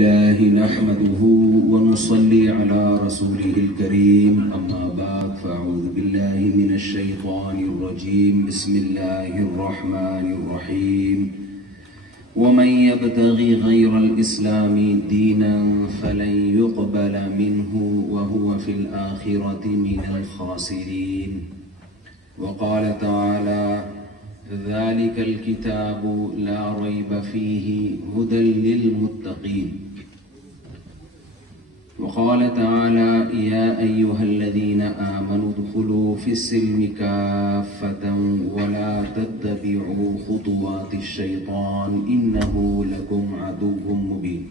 لله نحمده ونصلي على رسوله الكريم أما بعد فأعوذ بالله من الشيطان الرجيم بسم الله الرحمن الرحيم ومن يبتغي غير الإسلام دينا فلن يقبل منه وهو في الآخرة من الخاسرين وقال تعالى ذلك الكتاب لا ريب فيه هدى للمتقين وقال تعالى يا أيها الذين آمنوا ادخلوا في السلم كافة ولا تتبعوا خطوات الشيطان إنه لكم عدو مبين.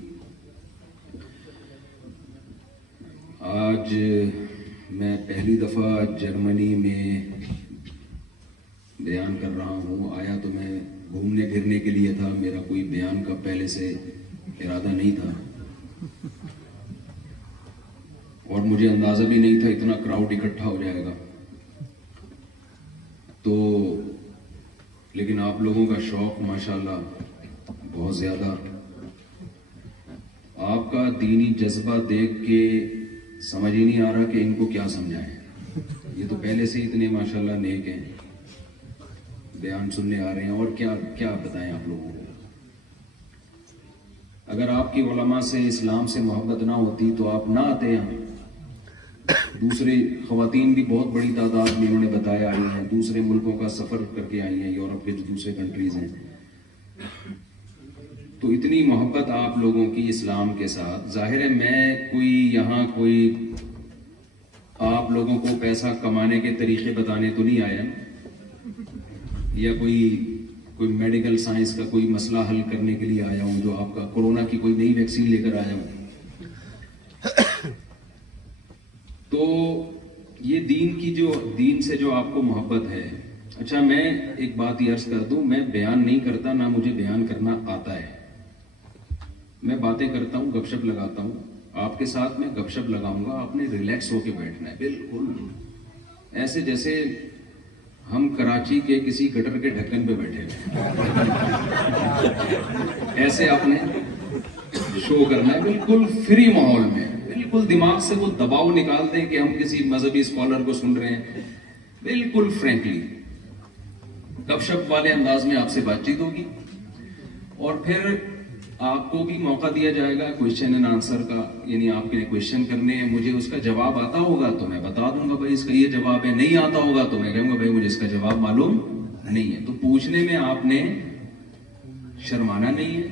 آج میں پہلی دفعہ جرمنی میں بیان کر رہا ہوں. آیا تو میں گھومنے پھرنے کے لیے تھا, میرا کوئی بیان کا پہلے سے ارادہ نہیں تھا اور مجھے اندازہ بھی نہیں تھا اتنا کراؤڈ اکٹھا ہو جائے گا. تو لیکن آپ لوگوں کا شوق ماشاءاللہ بہت زیادہ, آپ کا دینی جذبہ دیکھ کے سمجھ ہی نہیں آ رہا کہ ان کو کیا سمجھائیں. یہ تو پہلے سے اتنے ماشاءاللہ نیک ہیں, بیان سننے آ رہے ہیں, اور کیا بتائیں آپ لوگوں کو. اگر آپ کی علماء سے اسلام سے محبت نہ ہوتی تو آپ نہ آتے یہاں. دوسرے خواتین بھی بہت بڑی تعداد میں انہوں نے بتایا آئی ہیں, دوسرے ملکوں کا سفر کر کے آئی ہیں, یورپ کے جو دوسرے کنٹریز ہیں. تو اتنی محبت آپ لوگوں کی اسلام کے ساتھ. ظاہر ہے میں کوئی یہاں کوئی آپ لوگوں کو پیسہ کمانے کے طریقے بتانے تو نہیں آیا, یا کوئی میڈیکل سائنس کا کوئی مسئلہ حل کرنے کے لیے آیا ہوں, جو آپ کا کورونا کی کوئی نئی ویکسین لے کر آیا ہوں. تو یہ دین سے جو آپ کو محبت ہے. اچھا میں ایک بات یہ عرض کر دوں, میں بیان نہیں کرتا, نہ مجھے بیان کرنا آتا ہے. میں باتیں کرتا ہوں, گپ شپ لگاتا ہوں. آپ کے ساتھ میں گپ شپ لگاؤں گا, آپ نے ریلیکس ہو کے بیٹھنا ہے, بالکل ایسے جیسے ہم کراچی کے کسی گٹر کے ڈھکن پہ بیٹھے ایسے آپ نے شو کرنا ہے, بالکل فری ماحول میں, بالکل دماغ سے وہ دباؤ نکال دیں کہ ہم کسی مذہبی اسکالر کو سن رہے ہیں. بالکل فرینکلی گپ شپ والے انداز میں آپ سے بات چیت ہوگی, اور پھر آپ کو بھی موقع دیا جائے گا کوشچن اینڈ آنسر کا. یعنی آپ نے کوشچن کرنے ہیں, مجھے اس کا جواب آتا ہوگا تو میں بتا دوں گا بھائی اس کا یہ جواب ہے, نہیں آتا ہوگا تو میں کہوں گا بھائی مجھے اس کا جواب معلوم نہیں ہے. تو پوچھنے میں آپ نے شرمانا نہیں ہے.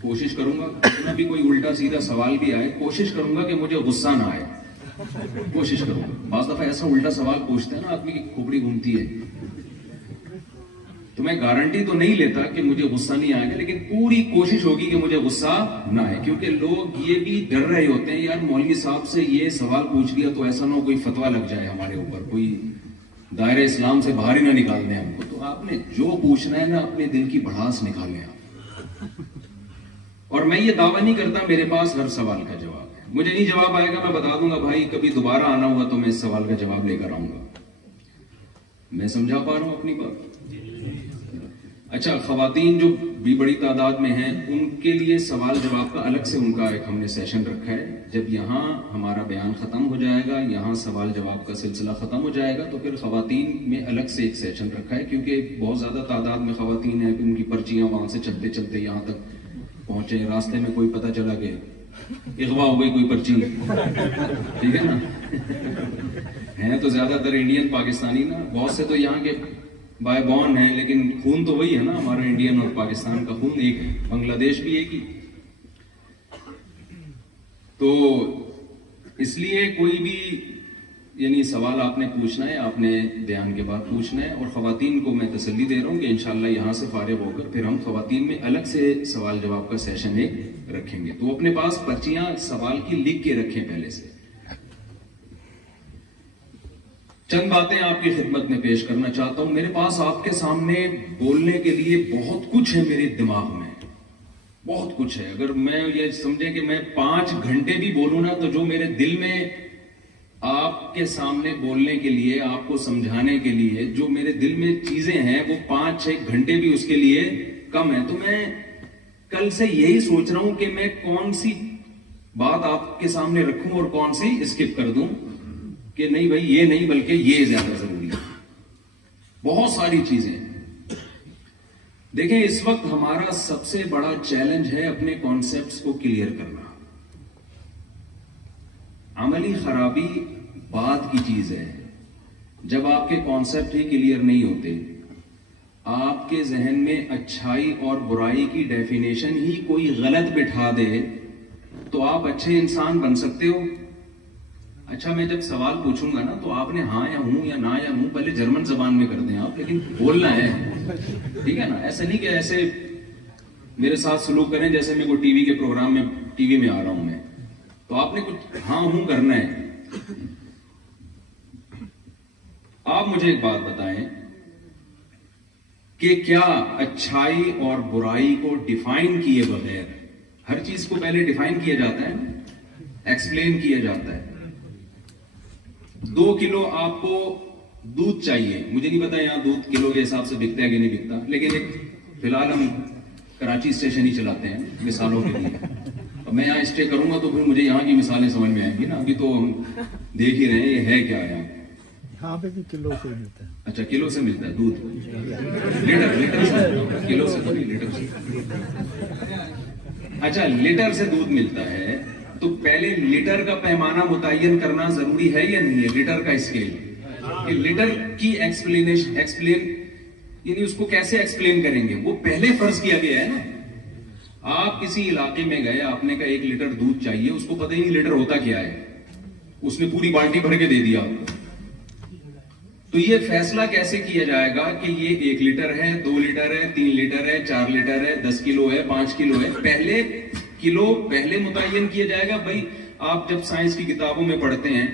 کوشش کروں گا کتنا بھی کوئی الٹا سیدھا سوال بھی آئے, کوشش کروں گا کہ مجھے غصہ نہ آئے, کوشش کروں گا. بعض دفعہ ایسا الٹا سوال پوچھتے ہیں نا آدمی کی کھوپڑی گھومتی ہے, تو میں گارنٹی تو نہیں لیتا کہ مجھے غصہ نہیں آئے گا, لیکن پوری کوشش ہوگی کہ مجھے غصہ نہ آئے. کیونکہ لوگ یہ بھی ڈر رہے ہوتے ہیں یار مولوی صاحب سے یہ سوال پوچھ لیا تو ایسا نہ ہو کوئی فتویٰ لگ جائے ہمارے اوپر, کوئی دائرہ اسلام سے باہر ہی نہ نکال دیں ہم کو. تو آپ نے جو پوچھنا ہے نا اپنے دل کی بھڑاس نکالیں آپ. اور میں یہ دعویٰ نہیں کرتا میرے پاس ہر سوال کا جواب ہے. مجھے نہیں جواب آئے گا میں بتا دوں گا بھائی کبھی دوبارہ آنا ہوا تو میں اس سوال کا جواب لے کر آؤں گا. میں سمجھا پا رہا ہوں اپنی بات. اچھا, خواتین جو بھی بڑی تعداد میں ہیں ان کے لیے سوال جواب کا الگ سے ان کا ایک ہم نے سیشن رکھا ہے. جب یہاں ہمارا بیان ختم ہو جائے گا, یہاں سوال جواب کا سلسلہ ختم ہو جائے گا, تو پھر خواتین میں الگ سے ایک سیشن رکھا ہے. کیونکہ بہت زیادہ تعداد میں خواتین ہیں, ان کی پرچیاں وہاں سے چلتے چلتے یہاں تک پہنچے, راستے میں کوئی پتہ چلا کہ اغوا ہو گئی کوئی پرچی, ٹھیک ہے نا. ہیں تو زیادہ تر انڈین پاکستانی نا, بہت سے تو یہاں کے بائی بورن ہے, لیکن خون تو وہی ہے نا ہمارا, انڈین اور پاکستان کا خون ایک ہے, بنگلہ دیش بھی ایک ہی. تو اس لیے کوئی بھی یعنی سوال آپ نے پوچھنا ہے, آپ نے بیان کے بعد پوچھنا ہے. اور خواتین کو میں تسلی دے رہا ہوں کہ انشاءاللہ یہاں سے فارغ ہو کر پھر ہم خواتین میں الگ سے سوال جواب کا سیشن ایک رکھیں گے. تو اپنے پاس پرچیاں سوال کی لکھ کے رکھیں پہلے سے. چند باتیں آپ کی خدمت میں پیش کرنا چاہتا ہوں. میرے پاس آپ کے سامنے بولنے کے لیے بہت کچھ ہے, میرے دماغ میں بہت کچھ ہے. اگر میں یہ سمجھیں کہ میں 5 گھنٹے بھی بولوں نا, تو جو میرے دل میں آپ کے سامنے بولنے کے لیے, آپ کو سمجھانے کے لیے جو میرے دل میں چیزیں ہیں وہ 5-6 گھنٹے بھی اس کے لیے کم ہے. تو میں کل سے یہی سوچ رہا ہوں کہ میں کون سی بات آپ کے سامنے رکھوں اور کون سی اسکپ کر دوں, کہ نہیں بھائی یہ نہیں بلکہ یہ زیادہ ضروری ہے. بہت ساری چیزیں. دیکھیں اس وقت ہمارا سب سے بڑا چیلنج ہے اپنے کانسیپٹس کو کلیئر کرنا. عملی خرابی بات کی چیز ہے. جب آپ کے کانسیپٹ ہی کلیئر نہیں ہوتے, آپ کے ذہن میں اچھائی اور برائی کی ڈیفینیشن ہی کوئی غلط بٹھا دے, تو آپ اچھے انسان بن سکتے ہو. اچھا میں جب سوال پوچھوں گا نا تو آپ نے ہاں یا ہوں یا نہ یا منہ پہلے جرمن زبان میں کر دیں آپ, لیکن بولنا ہے, ٹھیک ہے نا. ایسا نہیں کہ ایسے میرے ساتھ سلوک کریں جیسے میں کوئی ٹی وی کے پروگرام میں ٹی وی میں آ رہا ہوں میں, تو آپ نے کچھ ہاں ہوں کرنا ہے. آپ مجھے ایک بات بتائیں کہ کیا اچھائی اور برائی کو ڈیفائن کیے بغیر, ہر چیز کو پہلے ڈیفائن کیا جاتا ہے, ایکسپلین کیا جاتا ہے. 2 کلو آپ کو دودھ چاہیے, مجھے نہیں پتا یہاں دودھ کلو کے حساب سے بکتا ہے کہ نہیں بکتا, لیکن ایک فی الحال ہم کراچی اسٹیشن ہی چلاتے ہیں مثالوں کے لیے. اب میں یہاں اسٹے کروں گا تو پھر مجھے یہاں کی مثالیں سمجھ میں آئیں گی نا. ابھی تو ہم دیکھ ہی رہے ہیں یہ ہے کیا یہاں. ہاں پہ بھی کلو سے ملتا ہے. اچھا کلو سے ملتا ہے دودھ, لیٹر سے, کلو سے تھوڑی, لیٹر سے. اچھا لیٹر سے دودھ ملتا ہے تو پہلے لیٹر کا پیمانہ متعین کرنا ضروری ہے یا نہیں ہے, لیٹر کا اسکیل, کہ لیٹر کی ایکسپلین یعنی اس کو کیسے ایکسپلین کریں گے, وہ پہلے فرض کیا گیا ہے نا. آپ کسی علاقے میں گئے, آپ نے کہا 1 لیٹر دودھ چاہیے, اس کو پتہ ہی نہیں لیٹر ہوتا کیا ہے, اس نے پوری بالٹی بھر کے دے دیا. تو یہ فیصلہ کیسے کیا جائے گا کہ یہ 1 لیٹر ہے, 2 لیٹر ہے, 3 لیٹر ہے, 4 لیٹر ہے, 10 کلو ہے, 5 کلو ہے. پہلے کلو پہلے متعین کیا جائے گا. بھائی آپ جب سائنس کی کتابوں میں پڑھتے ہیں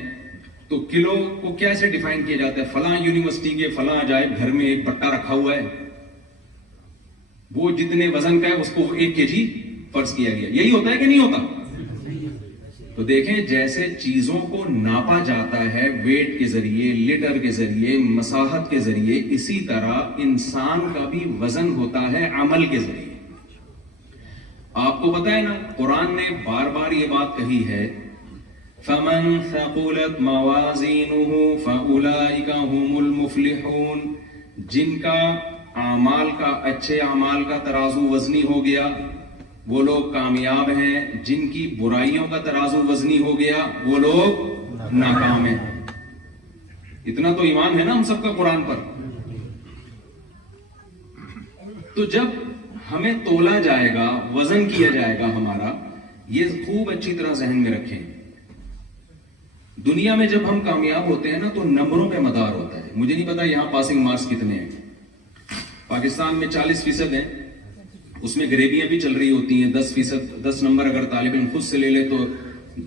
تو کلو کو کیسے ڈیفائن کیا جاتا ہے, فلاں یونیورسٹی کے فلاں عجائب گھر میں ایک پٹا رکھا ہوا ہے, وہ جتنے وزن کا ہے اس کو 1 kg فرض کیا گیا. یہی ہوتا ہے کہ نہیں ہوتا؟ تو دیکھیں جیسے چیزوں کو ناپا جاتا ہے ویٹ کے ذریعے, لیٹر کے ذریعے, مساحت کے ذریعے, اسی طرح انسان کا بھی وزن ہوتا ہے عمل کے ذریعے. آپ کو پتا ہے نا قرآن نے بار بار یہ بات کہی ہے, فَمَنْ ثَقُلَتْ مَوَازِينُهُ فَأُولَئِكَ هُمُ الْمُفْلِحُونَ, جن کا اعمال کا, اچھے اعمال کا ترازو وزنی ہو گیا وہ لوگ کامیاب ہیں, جن کی برائیوں کا ترازو وزنی ہو گیا وہ لوگ ناکام ہیں. اتنا تو ایمان ہے نا ہم سب کا قرآن پر. تو جب ہمیں تولا جائے گا, وزن کیا جائے گا ہمارا, یہ خوب اچھی طرح ذہن میں رکھیں. دنیا میں جب ہم کامیاب ہوتے ہیں نا تو نمبروں پہ مدار ہوتا ہے. مجھے نہیں پتا یہاں پاسنگ مارکس کتنے ہیں. پاکستان میں 40% ہیں, اس میں غریبیاں بھی چل رہی ہوتی ہیں. 10%, 10 نمبر اگر طالب علم خود سے لے لے تو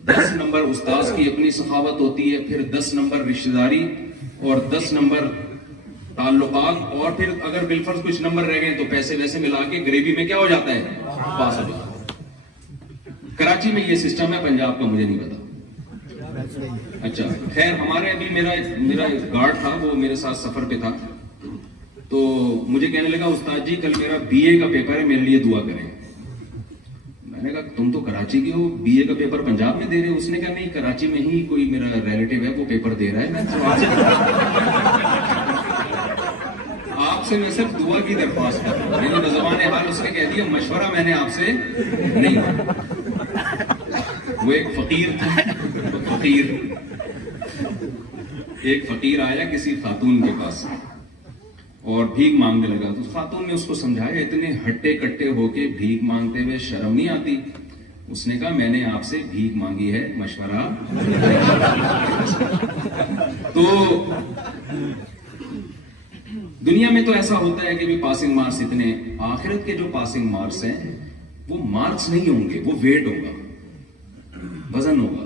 10 نمبر استاذ کی اپنی سخاوت ہوتی ہے, پھر 10 نمبر رشتہ داری اور 10 نمبر تعلقات, اور پھر اگر بالفرض کچھ نمبر رہ گئے تو پیسے ویسے ملا کے غریبی میں کیا ہو جاتا ہے, پاس ہو جاتا ہے. کراچی میں یہ سسٹم ہے, پنجاب کا مجھے نہیں پتا. اچھا خیر, ہمارے ابھی میرا گارڈ تھا, وہ میرے ساتھ سفر پہ تھا, تو مجھے کہنے لگا استاد جی کل میرا BA کا پیپر ہے, میرے لیے دعا کریں. میں نے کہا تم تو کراچی کے ہو, BA کا پیپر پنجاب میں دے رہے ہو؟ اس نے کہا نہیں, کراچی میں ہی کوئی میرا ریلیٹیو ہے وہ پیپر دے رہا ہے, آپ سے میں صرف دعا کی درخواست کر رہا ہوں. میں نے زبان حال اس نے کہہ دیا مشورہ میں نے آپ سے نہیں. وہ ایک فقیر تھا, ایک فقیر آیا کسی خاتون کے پاس اور بھیک مانگنے لگا. تو خاتون نے اس کو سمجھایا, اتنے ہٹے کٹے ہو کے بھیک مانگتے ہوئے شرم نہیں آتی؟ اس نے کہا میں نے آپ سے بھیک مانگی ہے, مشورہ. تو دنیا میں تو ایسا ہوتا ہے کہ بھی پاسنگ مارکس اتنے, آخرت کے جو پاسنگ مارکس ہیں وہ مارکس نہیں ہوں گے, وہ ویٹ ہوگا, وزن ہوگا,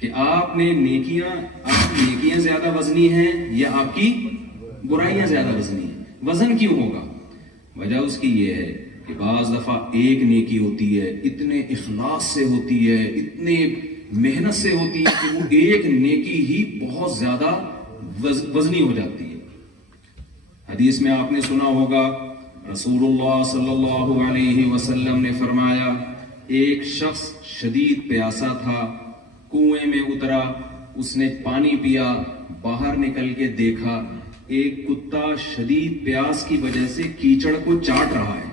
کہ آپ نے نیکیاں زیادہ وزنی ہیں یا آپ کی برائیاں زیادہ وزنی ہیں. وزن کیوں ہوگا؟ وجہ اس کی یہ ہے کہ بعض دفعہ ایک نیکی ہوتی ہے, اتنے اخلاص سے ہوتی ہے, اتنے محنت سے ہوتی ہے کہ وہ ایک نیکی ہی بہت زیادہ وزنی ہو جاتی ہے. حدیث میں آپ نے سنا ہوگا رسول اللہ صلی اللہ علیہ وسلم نے فرمایا ایک شخص شدید پیاسا تھا، کنویں میں اترا، اس نے پانی پیا، باہر نکل کے دیکھا ایک کتا شدید پیاس کی وجہ سے کیچڑ کو چاٹ رہا ہے۔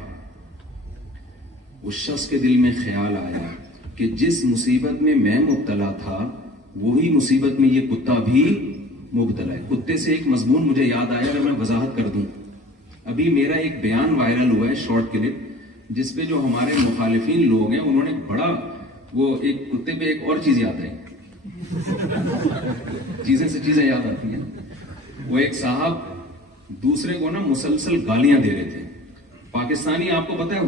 اس شخص کے دل میں خیال آیا کہ جس مصیبت میں میں مبتلا تھا وہی مصیبت میں یہ کتا بھی مبتلا ہے۔ کتے سے ایک مضمون مجھے یاد آیا، اگر میں وضاحت کر دوں، ابھی میرا ایک بیان وائرل ہوا ہے شارٹ کلپ، جس پہ جو ہمارے مخالفین لوگ ہیں انہوں نے بڑا وہ ایک کتے پہ ایک اور چیز یاد ہے، چیزیں سے چیزیں یاد آتی ہیں۔ وہ ایک صاحب دوسرے کو نا مسلسل گالیاں دے رہے تھے۔ پاکستانی آپ کو پتا ہے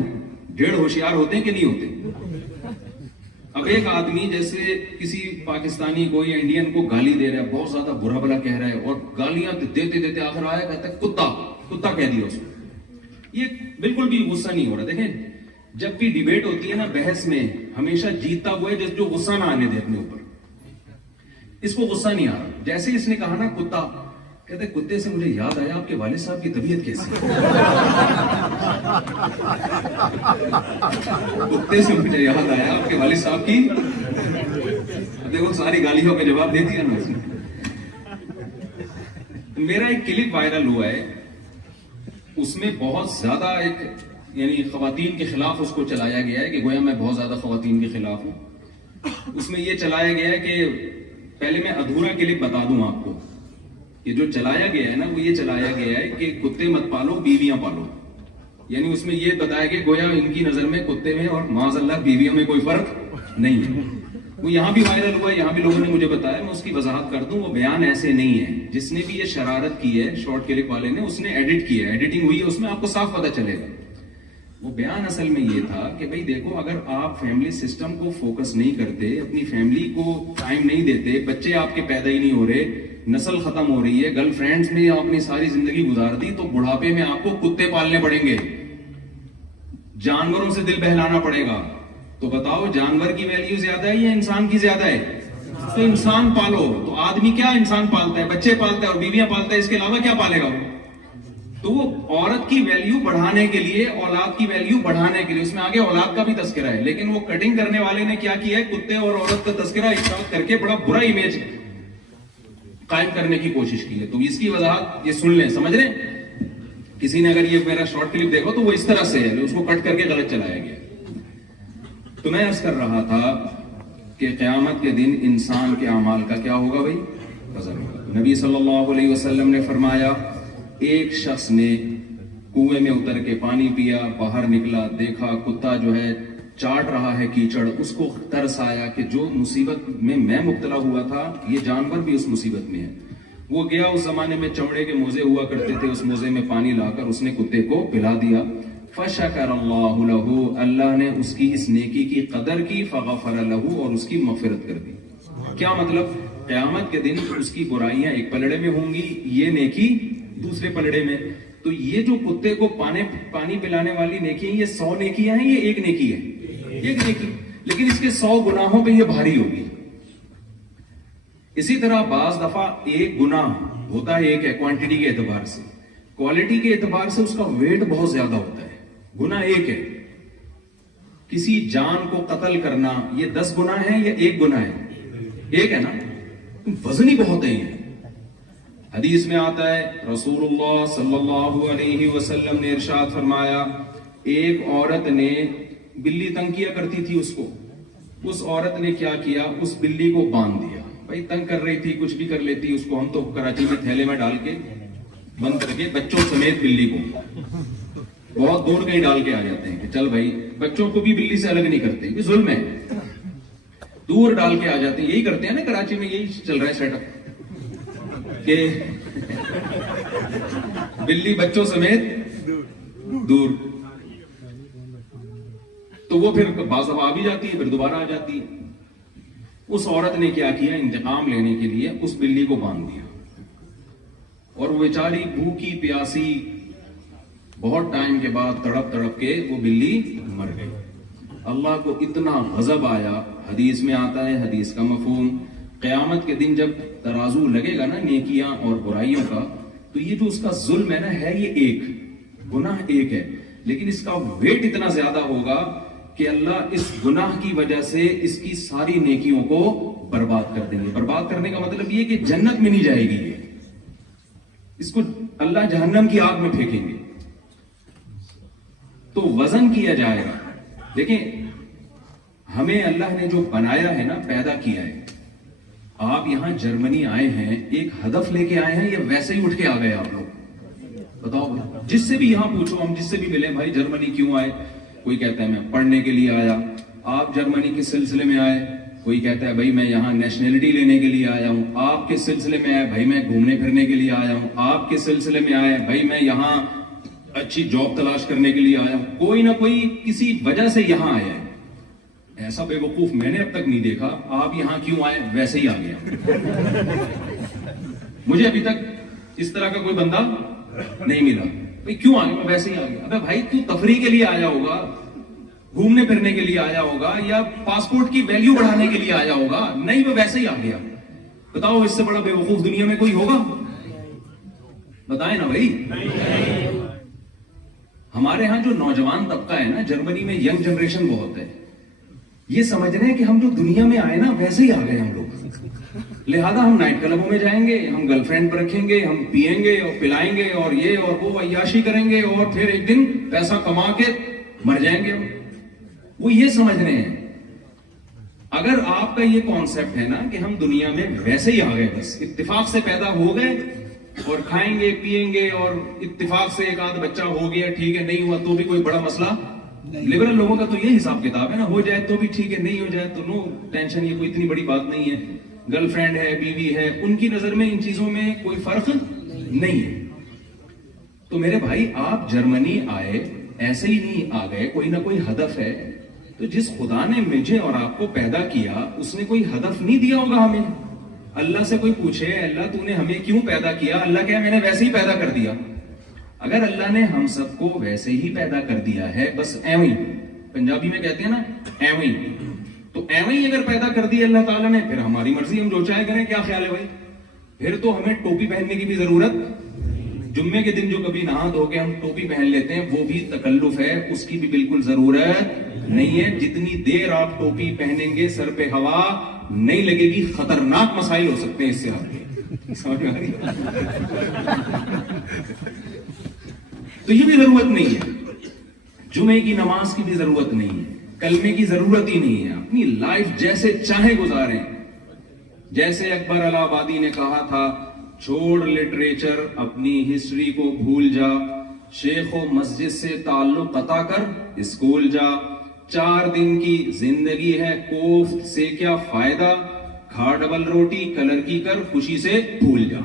ڈیڑھ ہوشیار ہوتے ہیں کہ نہیں ہوتے؟ اب ایک آدمی جیسے کسی پاکستانی کو یا انڈین کو گالی دے رہا ہے، بہت زیادہ برا بھلا کہہ رہا ہے اور گالیاں دیتے دیتے آخر آیا کہتا ہے کتا کہہ دیا اس کو۔ یہ بالکل بھی غصہ نہیں ہو رہا۔ دیکھیں جب بھی ڈیبیٹ ہوتی ہے نا بحث میں، ہمیشہ جیتتا ہوا ہے جو غصہ نہ آنے دے اپنے اوپر۔ اس کو غصہ نہیں آ رہا، جیسے اس نے کہا نا کتا، کہتے کتے سے مجھے یاد آیا آپ کے والد صاحب کی طبیعت کیسی ہے؟ کتے سے مجھے یاد آیا آپ کے والد صاحب کی، دیکھو ساری گالیوں کا جواب دے دیا نا اس نے۔ میرا ایک کلپ وائرل ہوا ہے، اس میں بہت زیادہ ایک یعنی خواتین کے خلاف اس کو چلایا گیا ہے کہ گویا میں بہت زیادہ خواتین کے خلاف ہوں۔ اس میں یہ چلایا گیا ہے کہ پہلے میں ادھورا کلپ بتا دوں آپ کو کہ جو چلایا گیا ہے نا وہ یہ چلایا گیا ہے کہ کتے مت پالو بیویاں پالو، یعنی اس میں یہ بتایا کہ گویا ان کی نظر میں کتے میں اور معاذ اللہ بیویوں میں کوئی فرق نہیں ہے۔ وہ یہاں بھی وائرل ہوا ہے، یہاں بھی لوگوں نے مجھے بتایا، میں اس کی وضاحت کر دوں، وہ بیان ایسے نہیں ہے۔ جس نے بھی یہ شرارت کی ہے شارٹ کلپ والے نے، اس نے ایڈٹ کیا ہے، ایڈیٹنگ ہوئی ہے، اس میں آپ کو صاف پتہ چلے گا۔ وہ بیان اصل میں یہ تھا کہ بھئی دیکھو اگر آپ فیملی سسٹم کو فوکس نہیں کرتے، اپنی فیملی کو ٹائم نہیں دیتے، بچے آپ کے پیدا ہی نہیں ہو رہے، نسل ختم ہو رہی ہے، گرل فرینڈز میں آپ اپنی ساری زندگی گزار دی، تو بڑھاپے میں آپ کو کتے پالنے پڑیں گے، جانوروں سے دل بہلانا پڑے گا۔ تو بتاؤ جانور کی ویلیو زیادہ ہے یا انسان کی زیادہ ہے؟ تو انسان پالو۔ تو آدمی کیا انسان پالتا ہے، بچے پالتا ہے اور بیویاں پالتا ہے، اس کے علاوہ کیا پالے گا وہ؟ تو وہ عورت کی ویلیو بڑھانے کے لیے، اولاد کی ویلیو بڑھانے کے لیے، اس میں آگے اولاد کا بھی تذکرہ ہے، لیکن وہ کٹنگ کرنے والے نے کیا کیا ہے، کتے اور عورت کا تذکرہ ایک ساتھ کر کے بڑا برا امیج قائم کرنے کی کوشش کی ہے۔ تو اس کی وضاحت یہ سن لیں، سمجھ رہے ہیں؟ کسی نے اگر یہ میرا شارٹ کلپ دیکھو تو وہ اس طرح سے ہے، اس کو کٹ کر کے غلط چلایا گیا۔ تو میں عرض کر رہا تھا کہ قیامت کے دن انسان کے اعمال کا کیا ہوگا بھائی؟ وزن ہوگا۔ نبی صلی اللہ علیہ وسلم نے فرمایا ایک شخص نے کنویں میں اتر کے پانی پیا، باہر نکلا، دیکھا کتا جو ہے چاٹ رہا ہے کیچڑ، اس کو ترس آیا کہ جو مصیبت میں مبتلا ہوا تھا یہ جانور بھی اس مصیبت میں ہے۔ وہ گیا، اس زمانے میں چمڑے کے موزے ہوا کرتے تھے، اس موزے میں پانی لا کر اس نے کتے کو پلا دیا۔ فشکر اللہ لہ، اللہ نے اس کی اس نیکی کی قدر کی، فغفر لہ، اور اس کی مغفرت کر دی۔ کیا مطلب؟ قیامت کے دن اس کی برائیاں ایک پلڑے میں ہوں گی، یہ نیکی دوسرے پلڑے میں۔ تو یہ جو کتے کو پانی پلانے والی نیکی ہیں، یہ 100 نیکیاں ہیں، یہ ایک نیکی ہے، ایک نیکی، لیکن اس کے 100 گناہوں پہ یہ بھاری ہوگی۔ اسی طرح بعض دفعہ ایک گناہ ہوتا ہے ایک ہے کوانٹٹی کے اعتبار سے، کوالٹی کے اعتبار سے اس کا ویٹ بہت زیادہ ہوتا ہے۔ گناہ ایک ہے، کسی جان کو قتل کرنا، یہ 10 گناہ ہیں یا ایک گناہ ہے؟ ایک ہے نا، وزن ہی بہت ہے یہ۔ حدیث میں آتا ہے رسول اللہ صلی اللہ علیہ وسلم نے ارشاد فرمایا ایک عورت نے بلی تنگ کیا کرتی تھی اس کو، اس عورت نے کیا کیا، اس بلی کو باندھ دیا۔ بھائی تنگ کر رہی تھی، کچھ بھی کر لیتی اس کو، ہم تو کراچی میں تھیلے میں ڈال کے بند کر کے بچوں سمیت بلی کو بہت دور کہیں ڈال کے آ جاتے ہیں کہ چل بھائی، بچوں کو بھی بلی سے الگ نہیں کرتے، یہ ظلم ہے، دور ڈال کے آ جاتے ہیں۔ یہی کرتے ہیں نا کراچی میں، یہی چل رہا ہے سیٹ اپ کہ بلی بچوں سمیت دور، تو وہ پھر بعض دفعہ آ بھی جاتی ہے، پھر دوبارہ آ جاتی ہے۔ اس عورت نے کیا کیا، انتقام لینے کے لیے اس بلی کو باندھ دیا، اور وہ بیچاری بھوکی پیاسی بہت ٹائم کے بعد تڑپ تڑپ کے وہ بلی مر گئی۔ اللہ کو اتنا غضب آیا، حدیث میں آتا ہے، حدیث کا مفہوم، قیامت کے دن جب ترازو لگے گا نا نیکیاں اور برائیوں کا، تو یہ جو اس کا ظلم ہے نا، ہے یہ ایک، گناہ ایک ہے لیکن اس کا ویٹ اتنا زیادہ ہوگا کہ اللہ اس گناہ کی وجہ سے اس کی ساری نیکیوں کو برباد کر دیں گے. برباد کرنے کا مطلب یہ کہ جنت میں نہیں جائے گی, اس کو اللہ جہنم کی آگ میں پھینکیں گے. تو وزن کیا جائے گا. دیکھیں ہمیں اللہ نے جو بنایا ہے نا, پیدا کیا ہے, آپ یہاں جرمنی آئے ہیں ایک ہدف لے کے آئے ہیں یا ویسے ہی اٹھ کے آ گئے آپ لوگ؟ بتاؤ. جس سے بھی یہاں پوچھو, ہم جس سے بھی ملے, بھائی جرمنی کیوں آئے؟ کوئی کہتا ہے میں پڑھنے کے لیے آیا. آپ جرمنی کے سلسلے میں آئے. کوئی کہتا ہے بھائی میں یہاں نیشنلٹی لینے کے لیے آیا ہوں. آپ کے سلسلے میں آئے بھائی میں گھومنے پھرنے کے لیے آیا ہوں. آپ کے سلسلے میں آئے بھائی میں یہاں اچھی جاب تلاش کرنے کے لیے آیا ہوں. کوئی نہ کوئی کسی وجہ سے یہاں آیا ہے. ایسا بے وقوف میں نے اب تک نہیں دیکھا. آپ یہاں کیوں آئے ویسے ہی آ گیا. مجھے ابھی تک اس طرح کا کوئی بندہ نہیں ملا. بھائی کیوں آ گیا؟ ویسے ہی آ گیا. ابے بھائی تو تفریح کے لیے آیا ہوگا, گھومنے پھرنے کے لیے آیا ہوگا, یا پاسپورٹ کی ویلیو بڑھانے کے لیے آیا ہوگا. نہیں, وہ ویسے ہی آ گیا. بتاؤ اس سے بڑا بے وقوف دنیا میں کوئی ہوگا؟ بتائیں نا بھائی. ہمارے ہاں جو نوجوان طبقہ ہے نا, جرمنی میں ینگ جنریشن بہت ہے. یہ سمجھ رہے ہیں کہ ہم جو دنیا میں آئے نا ویسے ہی آ گئے ہم لوگ. لہذا ہم نائٹ کلبوں میں جائیں گے, ہم گرل فرینڈ پر رکھیں گے, ہم پیئیں گے اور پلائیں گے اور یہ اور وہ عیاشی کریں گے, اور پھر ایک دن پیسہ کما کے مر جائیں گے. وہ یہ سمجھ رہے ہیں. اگر آپ کا یہ کانسیپٹ ہے نا کہ ہم دنیا میں ویسے ہی آ گئے, بس اتفاق سے پیدا ہو گئے اور کھائیں گے پیئیں گے, اور اتفاق سے ایک آدھ بچہ ہو گیا, ٹھیک ہے, نہیں ہوا تو بھی کوئی بڑا مسئلہ. لبرل لوگوں کا تو یہ حساب کتاب ہے نا, ہو جائے تو بھی ٹھیک ہے, نہیں ہو جائے تو نو ٹینشن, یہ کوئی اتنی بڑی بات نہیں ہے. گرل فرینڈ ہے, بیوی ہے, ان کی نظر میں ان چیزوں میں کوئی فرق نہیں ہے. تو میرے بھائی آپ جرمنی آئے ایسے ہی نہیں آ گئے, کوئی نہ کوئی ہدف ہے. تو جس خدا نے مجھے اور آپ کو پیدا کیا اس نے کوئی ہدف نہیں دیا ہوگا ہمیں. اللہ سے کوئی پوچھے اللہ تو نے ہمیں کیوں پیدا کیا؟ اللہ کہے میں نے ویسے ہی پیدا کر دیا. اگر اللہ نے ہم سب کو ویسے ہی پیدا کر دیا ہے, بس ایویں, پنجابی میں کہتے ہیں نا ایویں, تو ایویں ہی اگر پیدا کر دی اللہ تعالیٰ نے, پھر ہماری مرضی, ہم جو چاہے کریں. کیا خیال ہے بھائی؟ پھر تو ہمیں ٹوپی پہننے کی بھی ضرورت, جمعے کے دن جو کبھی نہا دھو کے ہم ٹوپی پہن لیتے ہیں وہ بھی تکلف ہے, اس کی بھی بالکل ضرورت نہیں ہے. جتنی دیر آپ ٹوپی پہنیں گے سر پہ ہوا نہیں لگے گی, خطرناک مسائل ہو سکتے ہیں اس سے آگے. سمجھ میں آ رہی؟ تو یہ بھی ضرورت نہیں ہے. جمعے کی نماز کی بھی ضرورت نہیں ہے, کلمے کی ضرورت ہی نہیں ہے. اپنی لائف جیسے چاہیں گزاریں. جیسے اکبر الہ آبادی نے کہا تھا, چھوڑ لٹریچر, اپنی ہسٹری کو بھول جا, شیخ و مسجد سے تعلق قطع کر, اسکول جا, 4 دن کی زندگی ہے, کوفت سے کیا فائدہ, کھا ڈبل روٹی کلر کی کر, خوشی سے بھول جا.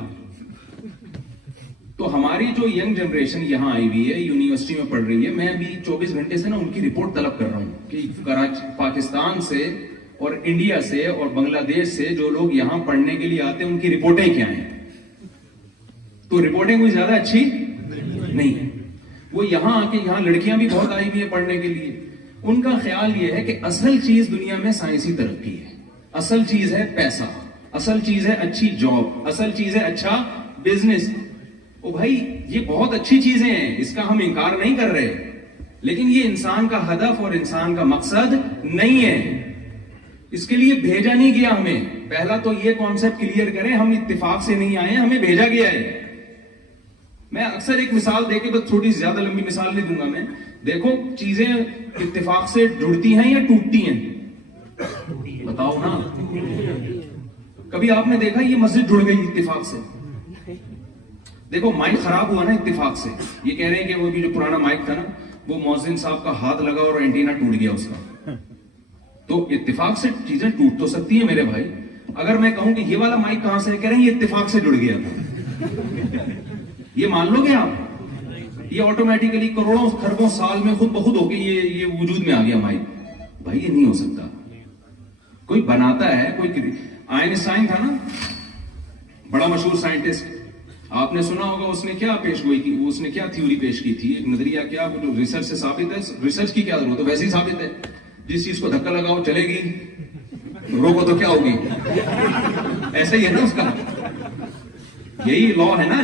تو ہماری جو ینگ جنریشن یہاں آئی ہوئی ہے, یونیورسٹی میں پڑھ رہی ہے, میں ابھی 24 گھنٹے سے نا ان کی رپورٹ طلب کر رہا ہوں کہ پاکستان سے اور انڈیا سے اور بنگلہ دیش سے جو لوگ یہاں پڑھنے کے لیے آتے ہیں ان کی رپورٹیں کیا ہیں. تو رپورٹیں کوئی زیادہ اچھی نہیں ہے. وہ یہاں آ کے, یہاں لڑکیاں بھی بہت آئی ہوئی ہیں پڑھنے کے لیے, ان کا خیال یہ ہے کہ اصل چیز دنیا میں سائنسی ترقی ہے, اصل چیز ہے پیسہ, اصل چیز ہے اچھی جاب, اصل چیز ہے اچھا بزنس. او بھائی یہ بہت اچھی چیزیں ہیں, اس کا ہم انکار نہیں کر رہے, لیکن یہ انسان کا ہدف اور انسان کا مقصد نہیں ہے. اس کے لیے بھیجا نہیں گیا ہمیں. پہلا تو یہ کانسیپٹ کلیئر کریں, ہم اتفاق سے نہیں آئے, ہمیں بھیجا گیا ہے. میں اکثر ایک مثال دے کے, بس تھوڑی زیادہ لمبی مثال نہیں دوں گا میں. دیکھو چیزیں اتفاق سے جڑتی ہیں یا ٹوٹتی ہیں؟ بتاؤ نا. کبھی آپ نے دیکھا یہ مسجد جڑ گئی اتفاق سے؟ دیکھو مائک خراب ہوا نا اتفاق سے, یہ کہہ رہے ہیں کہ وہ بھی جو پرانا مائک تھا نا, وہ مؤذن صاحب کا ہاتھ لگا اور اینٹینا ٹوٹ گیا اس کا. تو اتفاق سے چیزیں ٹوٹ تو سکتی ہیں میرے بھائی. اگر میں کہوں کہ یہ والا مائک کہاں سے ہے, کہہ رہے ہیں یہ اتفاق سے جڑ گیا تھا. یہ مان لو گے آپ؟ یہ آٹومیٹیکلی کروڑوں خربوں سال میں خود بخود ہو کے یہ وجود میں آ گیا مائک. بھائی یہ نہیں ہو سکتا. کوئی بناتا ہے, کوئی آئنسٹائن تھا نا, بڑا مشہور سائنٹسٹ, آپ نے سنا ہوگا اس نے کیا پیش گوئی کی, اس نے کیا تھیوری پیش کی تھی, ایک نظریہ, کیا وہ جو ریسرچ سے ثابت ہے. ریسرچ کی کیا ضرورت ہے, ویسے ہی ثابت ہے. جس چیز کو دھکا لگاؤ چلے گی, روکو تو کیا ہوگی, ایسا ہی ہے نا اس کا. یہی لا ہے نا.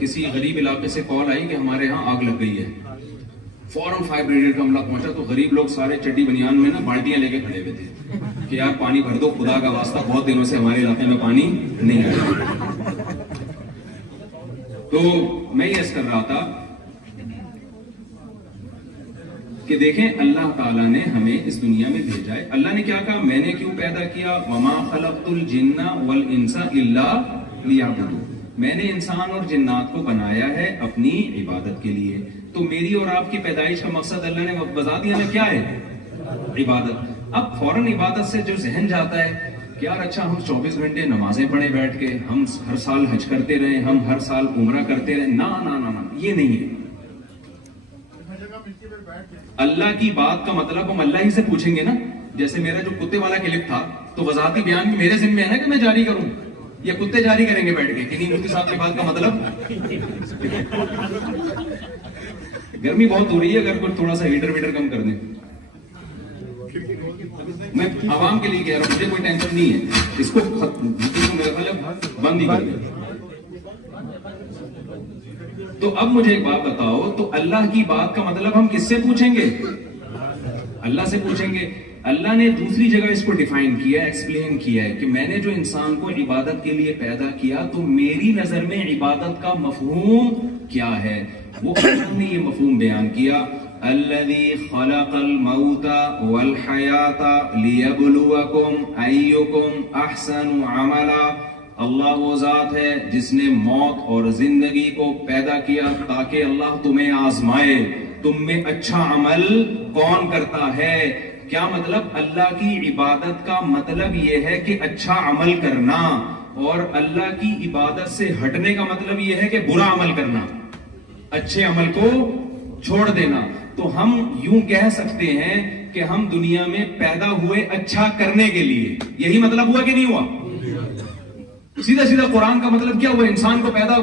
کسی غریب علاقے سے کال آئی کہ ہمارے ہاں آگ لگ گئی ہے. فوراً فائر بریگیڈ کا عملہ پہنچا تو غریب لوگ سارے چڈی بنیان میں نا بالٹیاں لے کے کھڑے ہوئے تھے کہ یار پانی بھر دو, خدا کا واسطہ بہت دنوں سے ہمارے علاقے میں پانی نہیں آیا. تو میں یہ عرض کر رہا تھا کہ دیکھیں اللہ تعالیٰ نے ہمیں اس دنیا میں بھیجا ہے. اللہ نے کیا کہا, میں نے کیوں پیدا کیا, وما خلقت الجن والانس الا لیعبدون, میں نے انسان اور جنات کو بنایا ہے اپنی عبادت کے لیے. تو میری اور آپ کی پیدائش کا مقصد اللہ نے بتا دیا نا کیا ہے, عبادت. اب فوراً عبادت سے جو ذہن جاتا ہے کہ یار اچھا ہم 24 گھنٹے نمازیں پڑھیں بیٹھ کے, ہم ہر سال حج کرتے رہیں, ہم ہر سال عمرہ کرتے رہیں, نا نا نا نا, یہ نہیں ہے. اللہ کی بات کا مطلب ہم اللہ ہی سے پوچھیں گے نا. جیسے میرا جو کتے والا کلپ تھا تو وضاحتی بیان بھی میرے ذمہ ہے نا کہ میں جاری کروں, یا کتے جاری کریں گے بیٹھ کے کہ نہیں مفتی صاحب کی بات کا مطلب. گرمی بہت ہو رہی ہے, اگر کوئی تھوڑا سا ہیٹر ویٹر کم کر دیں. میں عوام کے لیے کہہ رہا ہوں, مجھے کوئی ٹینشن نہیں ہے, اس کو میرا خیال ہے بند ہی کر دیں. تو اب مجھے ایک بات بتاؤ, تو اللہ کی بات کا مطلب ہم کس سے پوچھیں گے, اللہ سے پوچھیں گے. اللہ نے دوسری جگہ اس کو ڈیفائن کیا, ایکسپلین کیا ہے کہ میں نے جو انسان کو عبادت کے لیے پیدا کیا تو میری نظر میں عبادت کا مفہوم کیا ہے. وہ اللہ نے یہ مفہوم بیان کیا, الذی خلق الموت والحیات لیبلوکم ایکم احسن عملا. اللہ وہ ذات ہے جس نے موت اور زندگی کو پیدا کیا تاکہ اللہ تمہیں آزمائے, تم میں اچھا عمل کون کرتا ہے. کیا مطلب, اللہ کی عبادت کا مطلب یہ ہے کہ اچھا عمل کرنا, اور اللہ کی عبادت سے ہٹنے کا مطلب یہ ہے کہ برا عمل کرنا, اچھے عمل کو چھوڑ دینا. تو ہم یوں کہہ سکتے ہیں کہ ہم دنیا میں پیدا ہوئے اچھا کرنے کے لیے. یہی مطلب ہوا کہ نہیں ہوا؟ سیدھا سیدھا قرآن کا مطلب کیا ہوا, انسان کو پیدا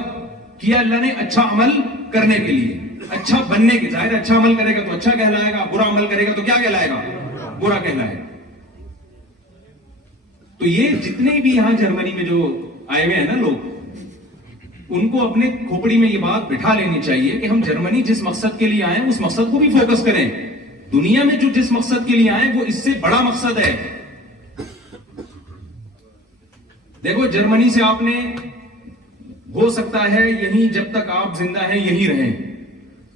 کیا اللہ نے اچھا عمل کرنے کے لیے, اچھا بننے کے. ظاہر اچھا عمل کرے گا تو اچھا کہلائے گا, برا عمل کرے گا تو کیا کہلائے گا, برا کہلائے گا. تو یہ جتنے بھی یہاں جرمنی میں جو آئے ہوئے ہیں نا لوگ, ان کو اپنے کھوپڑی میں یہ بات بٹھا لینی چاہیے کہ ہم جرمنی جس مقصد کے لیے آئے اس مقصد کو بھی فوکس کریں. دنیا میں جو جس مقصد کے لیے آئے وہ اس سے بڑا مقصد ہے. دیکھو جرمنی سے آپ نے ہو سکتا ہے یہیں جب تک آپ زندہ ہیں یہیں رہیں,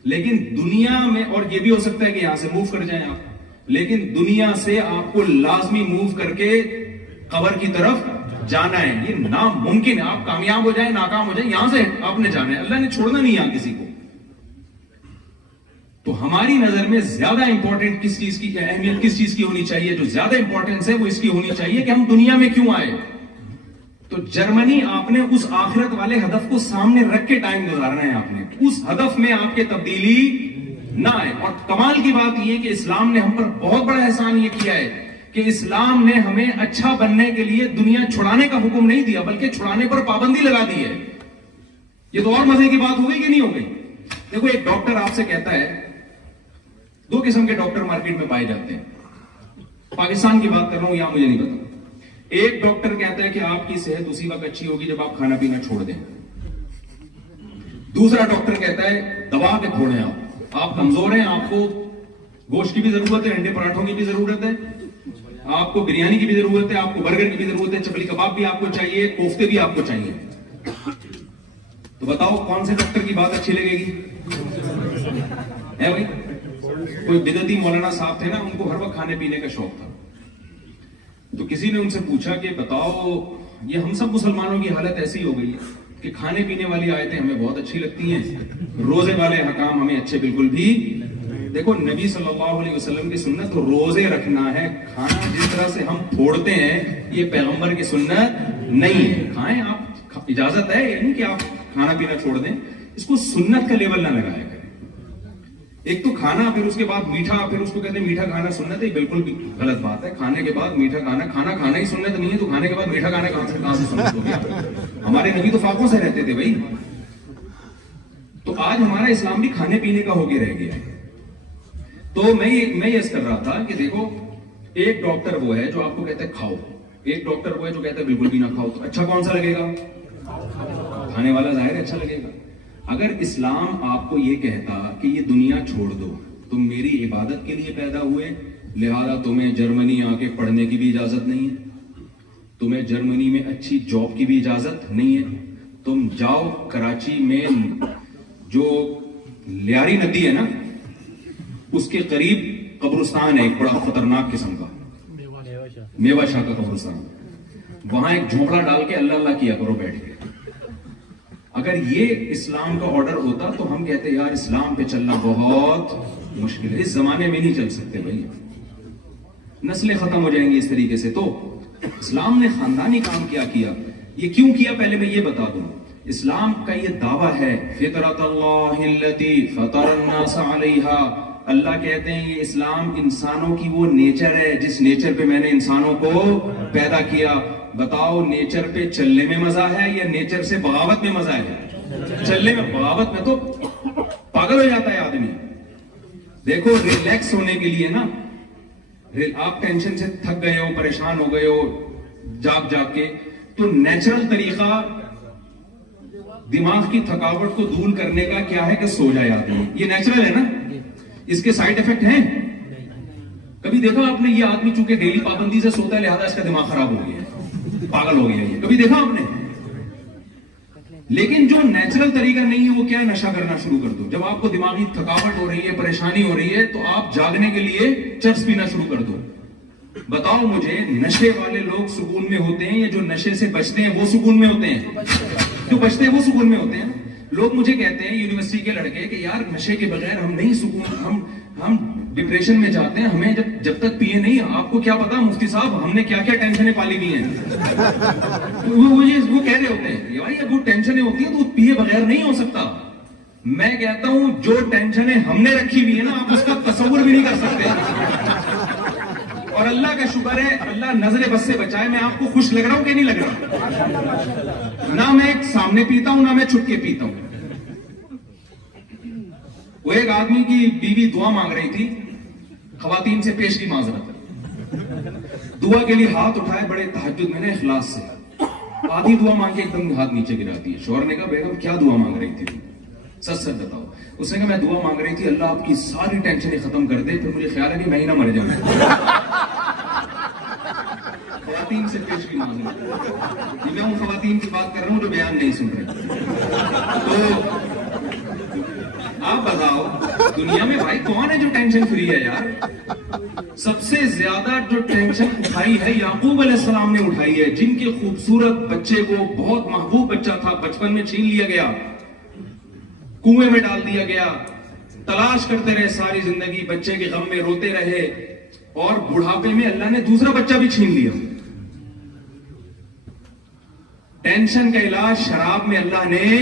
لیکن دنیا میں, اور یہ بھی ہو سکتا ہے کہ یہاں سے موو کر جائیں آپ, لیکن دنیا سے آپ کو لازمی موو کر کے قبر کی طرف جانا ہے. یہ ناممکن ہے, آپ کامیاب ہو جائیں ناکام ہو جائیں, یہاں سے آپ نے جانا ہے. اللہ نے چھوڑنا نہیں یہاں کسی کو. تو ہماری نظر میں زیادہ امپورٹنٹ کس چیز کی اہمیت کس چیز کی ہونی چاہیے, جو زیادہ امپورٹنس ہے وہ اس کی ہونی چاہیے کہ ہم دنیا میں کیوں آئے. تو جرمنی آپ نے اس آخرت والے ہدف کو سامنے رکھ کے ٹائم گزارنا ہے. آپ نے اس ہدف میں آپ کے تبدیلی نہ آئے. اور کمال کی بات یہ کہ اسلام نے ہم پر بہت بڑا احسان یہ کیا ہے کہ اسلام نے ہمیں اچھا بننے کے لیے دنیا چھڑانے کا حکم نہیں دیا, بلکہ چھڑانے پر پابندی لگا دی ہے. یہ تو اور مزے کی بات ہو گئی کہ نہیں ہو گئی. دیکھو ایک ڈاکٹر آپ سے کہتا ہے, دو قسم کے ڈاکٹر مارکیٹ میں پائے جاتے ہیں, پاکستان کی بات کر رہا ہوں, یہاں مجھے نہیں پتا. ایک ڈاکٹر کہتا ہے کہ آپ کی صحت اسی وقت اچھی ہوگی جب آپ کھانا پینا چھوڑ دیں. دوسرا ڈاکٹر کہتا ہے دبا کے چھوڑیں, آپ کمزور ہیں, آپ کو گوشت کی بھی ضرورت ہے, انڈے پراٹھوں کی بھی ضرورت ہے, آپ کو بریانی کی بھی ضرورت ہے, آپ کو برگر کی بھی ضرورت ہے, چپلی کباب بھی آپ کو چاہیے, کوفتے بھی آپ کو چاہیے. تو بتاؤ کون سے ڈاکٹر کی بات اچھی لگے گی؟ ہے بھائی, کوئی بدعتی مولانا صاحب تھے نا, ان کو ہر وقت کھانے پینے کا شوق تھا. تو کسی نے ان سے پوچھا کہ بتاؤ, یہ ہم سب مسلمانوں کی حالت ایسی ہو گئی ہے کہ کھانے پینے والی آیتیں ہمیں بہت اچھی لگتی ہیں, روزے والے حکام ہمیں اچھے بالکل بھی. دیکھو نبی صلی اللہ علیہ وسلم کی سنت تو روزے رکھنا ہے, کھانا جس طرح سے ہم پھوڑتے ہیں یہ پیغمبر کی سنت نہیں ہے. کھائیں آپ, اجازت ہے, یعنی کہ آپ کھانا پینا چھوڑ دیں, اس کو سنت کا لیول نہ لگایا کریں. ایک تو کھانا, پھر اس کے بعد میٹھا, پھر اس کو کہتے ہیں میٹھا کھانا سنت ہے, بالکل بھی غلط بات ہے. کھانے کے بعد میٹھا کھانا, کھانا کھانا ہی سنت نہیں ہے تو کھانے کے بعد میٹھا کھانا کہاں سے سنت ہو گیا؟ ہمارے نبی تو فاقوں سے رہتے تھے بھائی. تو آج ہمارا اسلام بھی کھانے پینے کا ہو کے رہ گیا ہے. تو میں یہ کر رہا تھا کہ دیکھو ایک ڈاکٹر وہ ہے جو آپ کو کہتا ہے کھاؤ, ایک ڈاکٹر وہ ہے جو کہتا ہے بالکل بھی نہ کھاؤ. تو اچھا کون سا لگے گا؟ کھانے والا ظاہر اچھا لگے گا. اگر اسلام آپ کو یہ کہتا کہ یہ دنیا چھوڑ دو، تم میری عبادت کے لیے پیدا ہوئے، لہذا تمہیں جرمنی آ کے پڑھنے کی بھی اجازت نہیں ہے، تمہیں جرمنی میں اچھی جاب کی بھی اجازت نہیں ہے، تم جاؤ کراچی میں جو لیاری ندی ہے نا اس کے قریب قبرستان ہے ایک بڑا خطرناک قسم کا، میوا شاہ کا قبرستان، وہاں ایک جھونپڑا ڈال کے اللہ اللہ کیا کرو بیٹھ کے۔ اگر یہ اسلام کا آرڈر ہوتا تو ہم کہتے یار اسلام پہ چلنا بہت مشکل ہے، اس زمانے میں نہیں چل سکتے بھائی، نسلیں ختم ہو جائیں گی اس طریقے سے۔ تو اسلام نے خاندانی کام کیا یہ کیوں کیا پہلے میں یہ بتا دوں۔ اسلام کا یہ دعویٰ ہے فطرت اللہ التی فطر الناس علیہا، اللہ کہتے ہیں یہ اسلام انسانوں کی وہ نیچر ہے جس نیچر پہ میں نے انسانوں کو پیدا کیا۔ بتاؤ نیچر پہ چلنے میں مزہ ہے یا نیچر سے بغاوت میں مزہ ہے؟ چلنے میں، بغاوت میں تو پاگل ہو جاتا ہے آدمی۔ دیکھو ریلیکس ہونے کے لیے نا، آپ ٹینشن سے تھک گئے ہو، پریشان ہو گئے ہو جاگ کے، تو نیچرل طریقہ دماغ کی تھکاوٹ کو دور کرنے کا کیا ہے کہ سو جائے آدمی، یہ نیچرل ہے نا، اس کے سائیڈ ایفیکٹ ہیں؟ کبھی دیکھا آپ نے یہ آدمی چونکہ ڈیلی پابندی سے سوتا ہے لہذا اس کا دماغ خراب ہو گیا ہے، پاگل ہو گیا ہے، کبھی دیکھا آپ نے؟ لیکن جو نیچرل طریقہ نہیں ہے وہ کیا ہے، نشہ کرنا شروع کر دو۔ جب آپ کو دماغی تھکاوٹ ہو رہی ہے، پریشانی ہو رہی ہے، تو آپ جاگنے کے لیے چرس پینا شروع کر دو۔ بتاؤ مجھے نشے والے لوگ سکون میں ہوتے ہیں یا جو نشے سے بچتے ہیں وہ سکون میں ہوتے ہیں؟ جو بچتے ہیں وہ سکون میں ہوتے ہیں۔ لوگ مجھے کہتے ہیں یونیورسٹی کے لڑکے کہ یار نشے کے بغیر ہم نہیں سکون، ہم ڈپریشن میں جاتے ہیں، ہمیں جب تک پیے نہیں۔ آپ کو کیا پتا مفتی صاحب ہم نے کیا کیا ٹینشنیں پالی ہوئی ہیں۔ وہ کہہ رہے ہوتے ہیں بھائی وہ ٹینشنیں ہوتی ہیں تو پیے بغیر نہیں ہو سکتا۔ میں کہتا ہوں جو ٹینشنیں ہم نے رکھی ہوئی ہیں نا آپ اس کا تصور بھی نہیں کر سکتے۔ اور اللہ کا شکر ہے اللہ نظر بس سے بچائے، میں آپ کو خوش لگ رہا ہوں کہ نہیں لگ رہا؟ نہ میں سامنے پیتا ہوں نہ میں چھپ کے پیتا ہوں۔ وہ ایک آدمی کی بیوی دعا مانگ رہی تھی، خواتین سے پیش کی معذرت، دعا کے لیے ہاتھ اٹھائے بڑے تہجد میں نے اخلاص سے، آدھی دعا مانگ کے ایک دم ہاتھ نیچے گراتی ہے۔ شوہر نے کہا بیگم کیا دعا مانگ رہی تھی؟ سچ سچ بتاؤ۔ اس نے کہا میں دعا مانگ رہی تھی اللہ آپ کی ساری ٹینشنیں ختم کر دے، پھر مجھے خیال ہے کہ میں ہی نہ مر جاؤں۔ خواتین سے پیش کی معذرت، میں ان خواتین کی بات کر رہا ہوں جو بیان نہیں سن رہے۔ تو آپ بتاؤ دنیا میں بھائی کون ہے جو ٹینشن فری ہے یار؟ سب سے زیادہ جو ٹینشن اٹھائی ہے یعقوب علیہ السلام نے اٹھائی ہے، جن کے خوبصورت بچے کو، بہت محبوب بچہ تھا، بچپن میں چھین لیا گیا، کنویں میں ڈال دیا گیا، تلاش کرتے رہے ساری زندگی، بچے کے غم میں روتے رہے، اور بڑھاپے میں اللہ نے دوسرا بچہ بھی چھین لیا۔ ٹینشن کا علاج شراب میں اللہ نے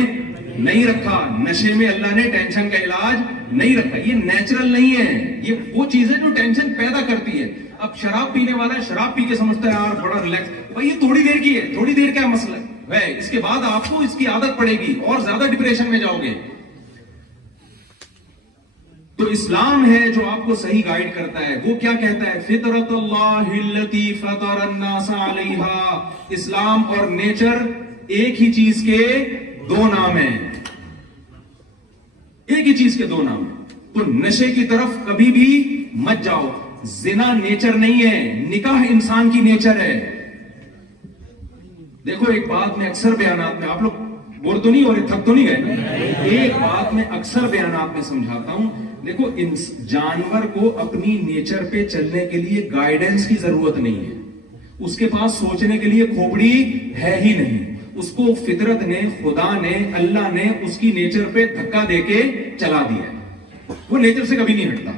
نہیں رکھا، نشے میں اللہ نے ٹینشن کا علاج نہیں رکھا۔ یہ نیچرل نہیں ہے، یہ وہ چیز ہے جو ٹینشن پیدا کرتی ہے۔ اب شراب پینے والا شراب پی کے سمجھتا ہے یار بڑا ریلیکس، بھائی یہ تھوڑی دیر کی ہے، تھوڑی دیر کا مسئلہ ہے، اس کے بعد آپ کو اس کی عادت پڑے گی اور زیادہ ڈپریشن میں جاؤ گے۔ تو اسلام ہے جو آپ کو صحیح گائیڈ کرتا ہے، وہ کیا کہتا ہے؟ فطرت اللہ التی فطر الناس علیہا۔ اسلام اور نیچر ایک ہی چیز کے دو نام ہیں، ایک ہی چیز کے دو نام ہیں۔ تو نشے کی طرف کبھی بھی مت جاؤ، زنا نیچر نہیں ہے، نکاح انسان کی نیچر ہے۔ دیکھو ایک بات میں اکثر بیانات میں، آپ لوگ بور تو نہیں ہو رہے، تھک تو نہیں گئے؟ ایک بات میں اکثر بیانات میں سمجھاتا ہوں، دیکھو جانور کو اپنی نیچر پہ چلنے کے لیے گائیڈنس کی ضرورت نہیں ہے، اس کے پاس سوچنے کے لیے کھوپڑی ہے ہی نہیں، اس کو فطرت نے، خدا نے، اللہ نے اس کی نیچر پہ دھکا دے کے چلا دیا ہے، وہ نیچر سے کبھی نہیں ہٹتا،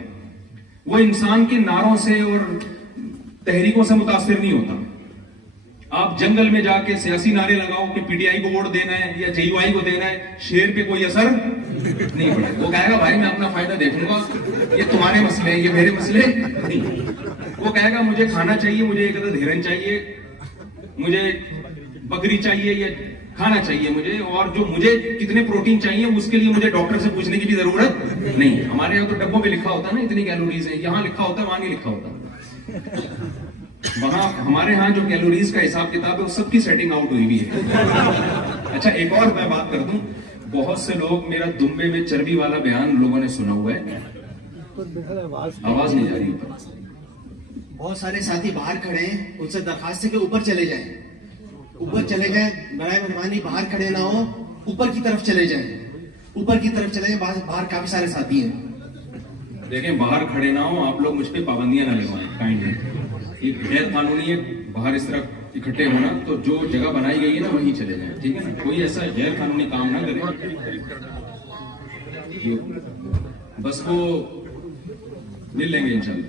وہ انسان کے نعروں سے اور تحریکوں سے متاثر نہیں ہوتا۔ آپ جنگل میں جا کے سیاسی نعرے لگاؤ کہ پی ٹی آئی کو ووٹ دینا ہے یا جے یو آئی کو دینا ہے، شیر پہ کوئی اثر نہیں پڑے، وہ کہے گا بھائی میں اپنا فائدہ دیکھوں گا، یہ تمہارے مسئلے ہیں، یہ میرے مسئلے نہیں۔ وہ کہے گا مجھے کھانا چاہیے، مجھے ایک عدد ہرن چاہیے، مجھے بکری چاہیے یا کھانا چاہیے مجھے، اور جو مجھے کتنے پروٹین چاہیے اس کے لیے مجھے ڈاکٹر سے پوچھنے کی بھی ضرورت نہیں۔ ہمارے یہاں تو ڈبوں پہ لکھا ہوتا ہے نا اتنی کیلوریز ہیں، یہاں لکھا ہوتا ہے وہاں نہیں لکھا ہوتا۔ وہاں ہمارے ہاں جو کیلوریز کا حساب کتاب ہے وہ سب کی سیٹنگ آؤٹ ہوئی بھی ہے۔ اچھا ایک اور میں بات کر دوں، بہت سے لوگ میرا دمبے میں چربی والا بیان لوگوں نے سنا ہوا ہے, آواز نہیں جا رہی اوپر. بہت سارے ساتھی باہر کھڑے ہیں, ان سے درخواست ہے کہ اوپر چلے جائیں, اوپر چلے جائیں, برائے مہربانی باہر کھڑے نہ ہو, اوپر کی طرف چلے جائیں, اوپر کی طرف چلے جائیں, باہر کافی سارے ساتھی ہیں. دیکھیں باہر کھڑے نہ ہو, آپ لوگ مجھ پہ پابندیاں نہ لگوائیں کائنڈلی. یہ غیر قانونی ہے باہر اس طرح اکٹھے ہونا, تو جو جگہ بنائی گئی ہے نا وہیں چلے جائیں, ٹھیک ہے نا. کوئی ایسا غیر قانونی کام نہ کرے. بس وہ مل لیں گے انشاءاللہ.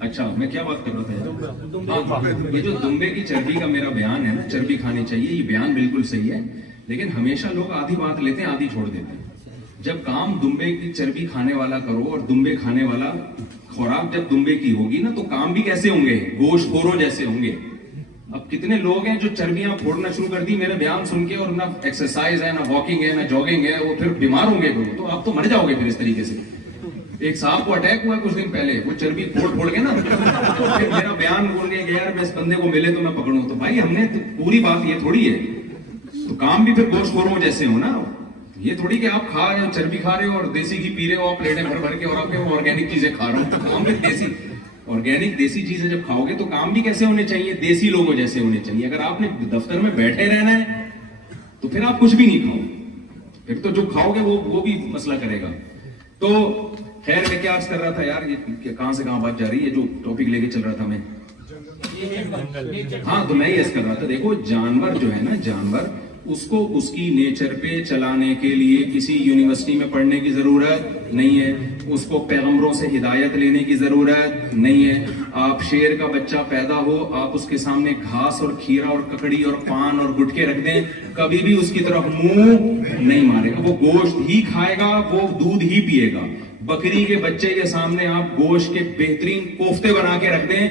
اچھا میں کیا بات کر رہا تھا, یہ جو دمبے کی چربی کا میرا بیان ہے نا, چربی کھانی چاہیے, یہ بیان بالکل صحیح ہے, لیکن ہمیشہ لوگ آدھی بات لیتے ہیں آدھی چھوڑ دیتے ہیں. جب کام دمبے کی چربی کھانے والا کرو اور دمبے کھانے والا خوراک جب دمبے کی ہوگی نا, تو کام بھی کیسے ہوں گے, گوشت خوروں جیسے ہوں گے. اب کتنے لوگ ہیں جو چربیاں پھوڑنا شروع کر دی میرے بیان سن کے, اور نہ ایکسرسائز ہے, نہ واکنگ ہے, نہ جاگنگ ہے, وہ پھر بیمار ہوں گے. تو آپ تو مر جاؤ گے پھر اس طریقے سے. ایک صاحب کو اٹیک ہوا کچھ دن پہلے, وہ چربی پھوڑ کے نا, پھر میرا بیان بول گیا کہ یار میں اس بندے کو ملے تو میں پکڑوں. تو بھائی ہم نے پوری بات یہ تھوڑی ہے, تو کام بھی پھر گوشت خوروں جیسے ہو نا. یہ تھوڑی کہ آپ کھا رہے ہو, چربی کھا رہے ہو اور دیسی گھی پی رہے ہو, آپ پلیٹیں بھر بھر کے, اور آپ آرگینک چیزیں کھا رہے ہو. تو کام بھی دیسی آرگینک دیسی چیزیں جب کھاؤ گے تو کام بھی کیسے ہونے چاہیے, دیسی لوگوں جیسے ہونے چاہیے. اگر آپ نے دفتر میں بیٹھے رہنا ہے تو پھر آپ کچھ بھی نہیں کھاؤ, پھر تو جو کھاؤ گے وہ بھی مسئلہ کرے گا. تو خیر میں کیا عرض کر رہا تھا یار, یہ کہاں سے کہاں بات جا رہی ہے, جو ٹاپک لے کے چل رہا تھا میں. ہاں تو میں یہ عرض کر رہا تھا, دیکھو جانور جو ہے نا, جانور اس کو اس کی نیچر پہ چلانے کے لیے کسی یونیورسٹی میں پڑھنے کی ضرورت نہیں ہے, اس کو پیغمبروں سے ہدایت لینے کی ضرورت نہیں ہے. آپ شیر کا بچہ پیدا ہو, آپ اس کے سامنے گھاس اور کھیرا اور ککڑی اور پان اور گٹکے رکھ دیں, کبھی بھی اس کی طرف منہ نہیں مارے گا. وہ گوشت ہی کھائے گا, وہ دودھ ہی پیے گا. بکری کے بچے کے سامنے آپ گوشت کے بہترین کوفتے بنا کے رکھ دیں,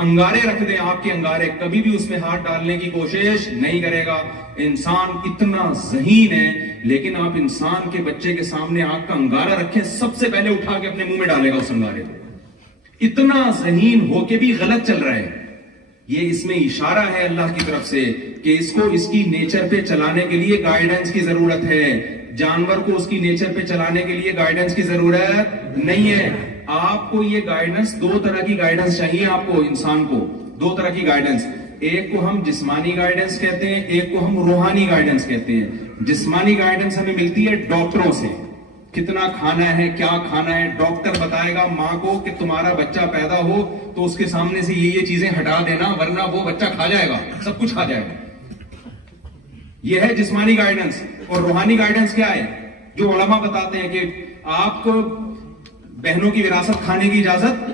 انگارے رکھ دیں, آپ کے انگارے, کبھی بھی اس میں ہاتھ ڈالنے کی کوشش نہیں کرے گا. انسان اتنا ذہین ہے, لیکن آپ انسان کے بچے کے سامنے آگ کا انگارہ رکھیں, سب سے پہلے اٹھا کے اپنے منہ میں ڈالے گا اس انگارے کو. اتنا ذہین ہو کے بھی غلط چل رہا ہے. یہ اس میں اشارہ ہے اللہ کی طرف سے کہ اس کو اس کی نیچر پہ چلانے کے لیے گائیڈنس کی ضرورت ہے. جانور کو اس کی نیچر پہ چلانے کے لیے گائیڈنس کی ضرورت نہیں ہے. آپ کو یہ گائیڈنس, دو طرح کی گائیڈنس چاہیے آپ کو, انسان کو دو طرح کی گائیڈنس. ایک کو ہم جسمانی گائیڈنس کہتے ہیں, ایک کو ہم روحانی گائیڈنس کہتے ہیں. جسمانی گائیڈنس ہمیں ملتی ہے ڈاکٹروں سے, کتنا کھانا ہے, کیا کھانا ہے. ڈاکٹر بتائے گا ماں کو کہ تمہارا بچہ پیدا ہو تو اس کے سامنے سے یہ چیزیں ہٹا دینا, ورنہ وہ بچہ کھا جائے گا, سب کچھ کھا جائے گا. یہ ہے جسمانی گائیڈنس. اور روحانی گائیڈنس کیا ہے, جو علماء بتاتے ہیں کہ آپ کو بہنوں کی وراثت کھانے کی اجازت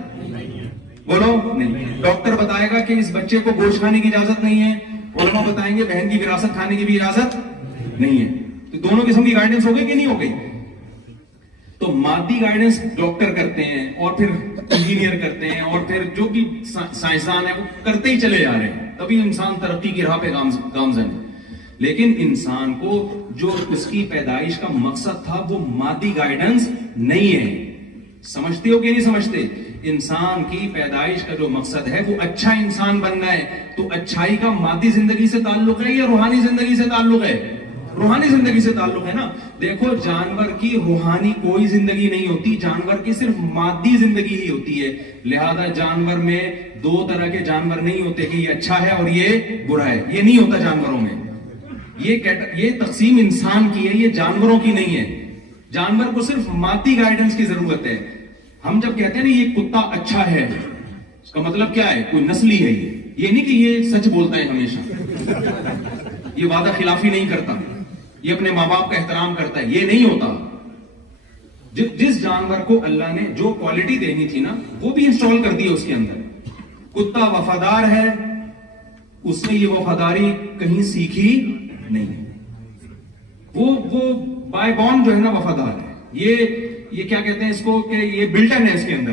بولو نہیں. ڈاکٹر بتائے گا کہ اس بچے کو گوشت کھانے کی اجازت نہیں ہے, علماء بتائیں گے بہن کی وراثت کھانے کی بھی اجازت نہیں ہے. تو دونوں قسم کی گائیڈنس ہو گئی کہ نہیں ہو گئی. تو مادی گائیڈنس ڈاکٹر کرتے ہیں, اور پھر انجینئر کرتے ہیں, اور پھر جو بھی سائنسدان ہے وہ کرتے ہی چلے جا رہے ہیں, تبھی انسان ترقی کی راہ پہ گامزن ہے. لیکن انسان کو جو اس کی پیدائش کا مقصد تھا وہ مادی گائیڈنس نہیں ہے. سمجھتے ہو کہ نہیں سمجھتے؟ انسان کی پیدائش کا جو مقصد ہے وہ اچھا انسان بننا ہے. تو اچھائی کا مادی زندگی سے تعلق ہے یا روحانی زندگی سے تعلق ہے؟ روحانی زندگی سے تعلق ہے نا. دیکھو جانور کی روحانی کوئی زندگی نہیں ہوتی, جانور کی صرف مادی زندگی ہی ہوتی ہے. لہذا جانور میں دو طرح کے جانور نہیں ہوتے کہ یہ اچھا ہے اور یہ برا ہے, یہ نہیں ہوتا جانوروں میں. یہ تقسیم انسان کی ہے, یہ جانوروں کی نہیں ہے. جانور کو صرف مادی گائیڈنس کی ضرورت ہے. ہم جب کہتے ہیں نا یہ کتا اچھا ہے, اس کا مطلب کیا ہے, کوئی نسلی ہے. یہ نہیں کہ یہ سچ بولتا ہے ہمیشہ, یہ وعدہ خلافی نہیں کرتا, یہ اپنے ماں باپ کا احترام کرتا ہے, یہ نہیں ہوتا. جس جانور کو اللہ نے جو کوالٹی دینی تھی نا وہ بھی انسٹال کر دی ہے اس کے اندر. کتا وفادار ہے, اس نے یہ وفاداری کہیں سیکھی نہیں. وہ بائی بورن جو ہے نا وفادار ہے. یہ کیا کہتے ہیں اس کو کہ یہ بلٹن ہے اس کے اندر.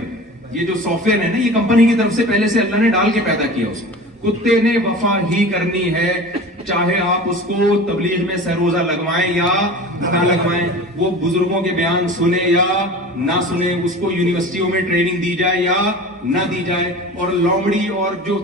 یہ جو سافٹ ویئر ہے نا یہ کمپنی کی طرف سے پہلے سے اللہ نے ڈال کے پیدا کیا اس کو. کتے نے وفا ہی کرنی ہے, چاہے آپ اس کو تبلیغ میں سروزہ لگوائیں یا نہ لگوائیں, وہ بزرگوں کے بیان سنے یا نہ سنے, اس کو یونیورسٹیوں میں ٹریننگ دی جائے یا نہ دی جائے. اور لومڑی اور جو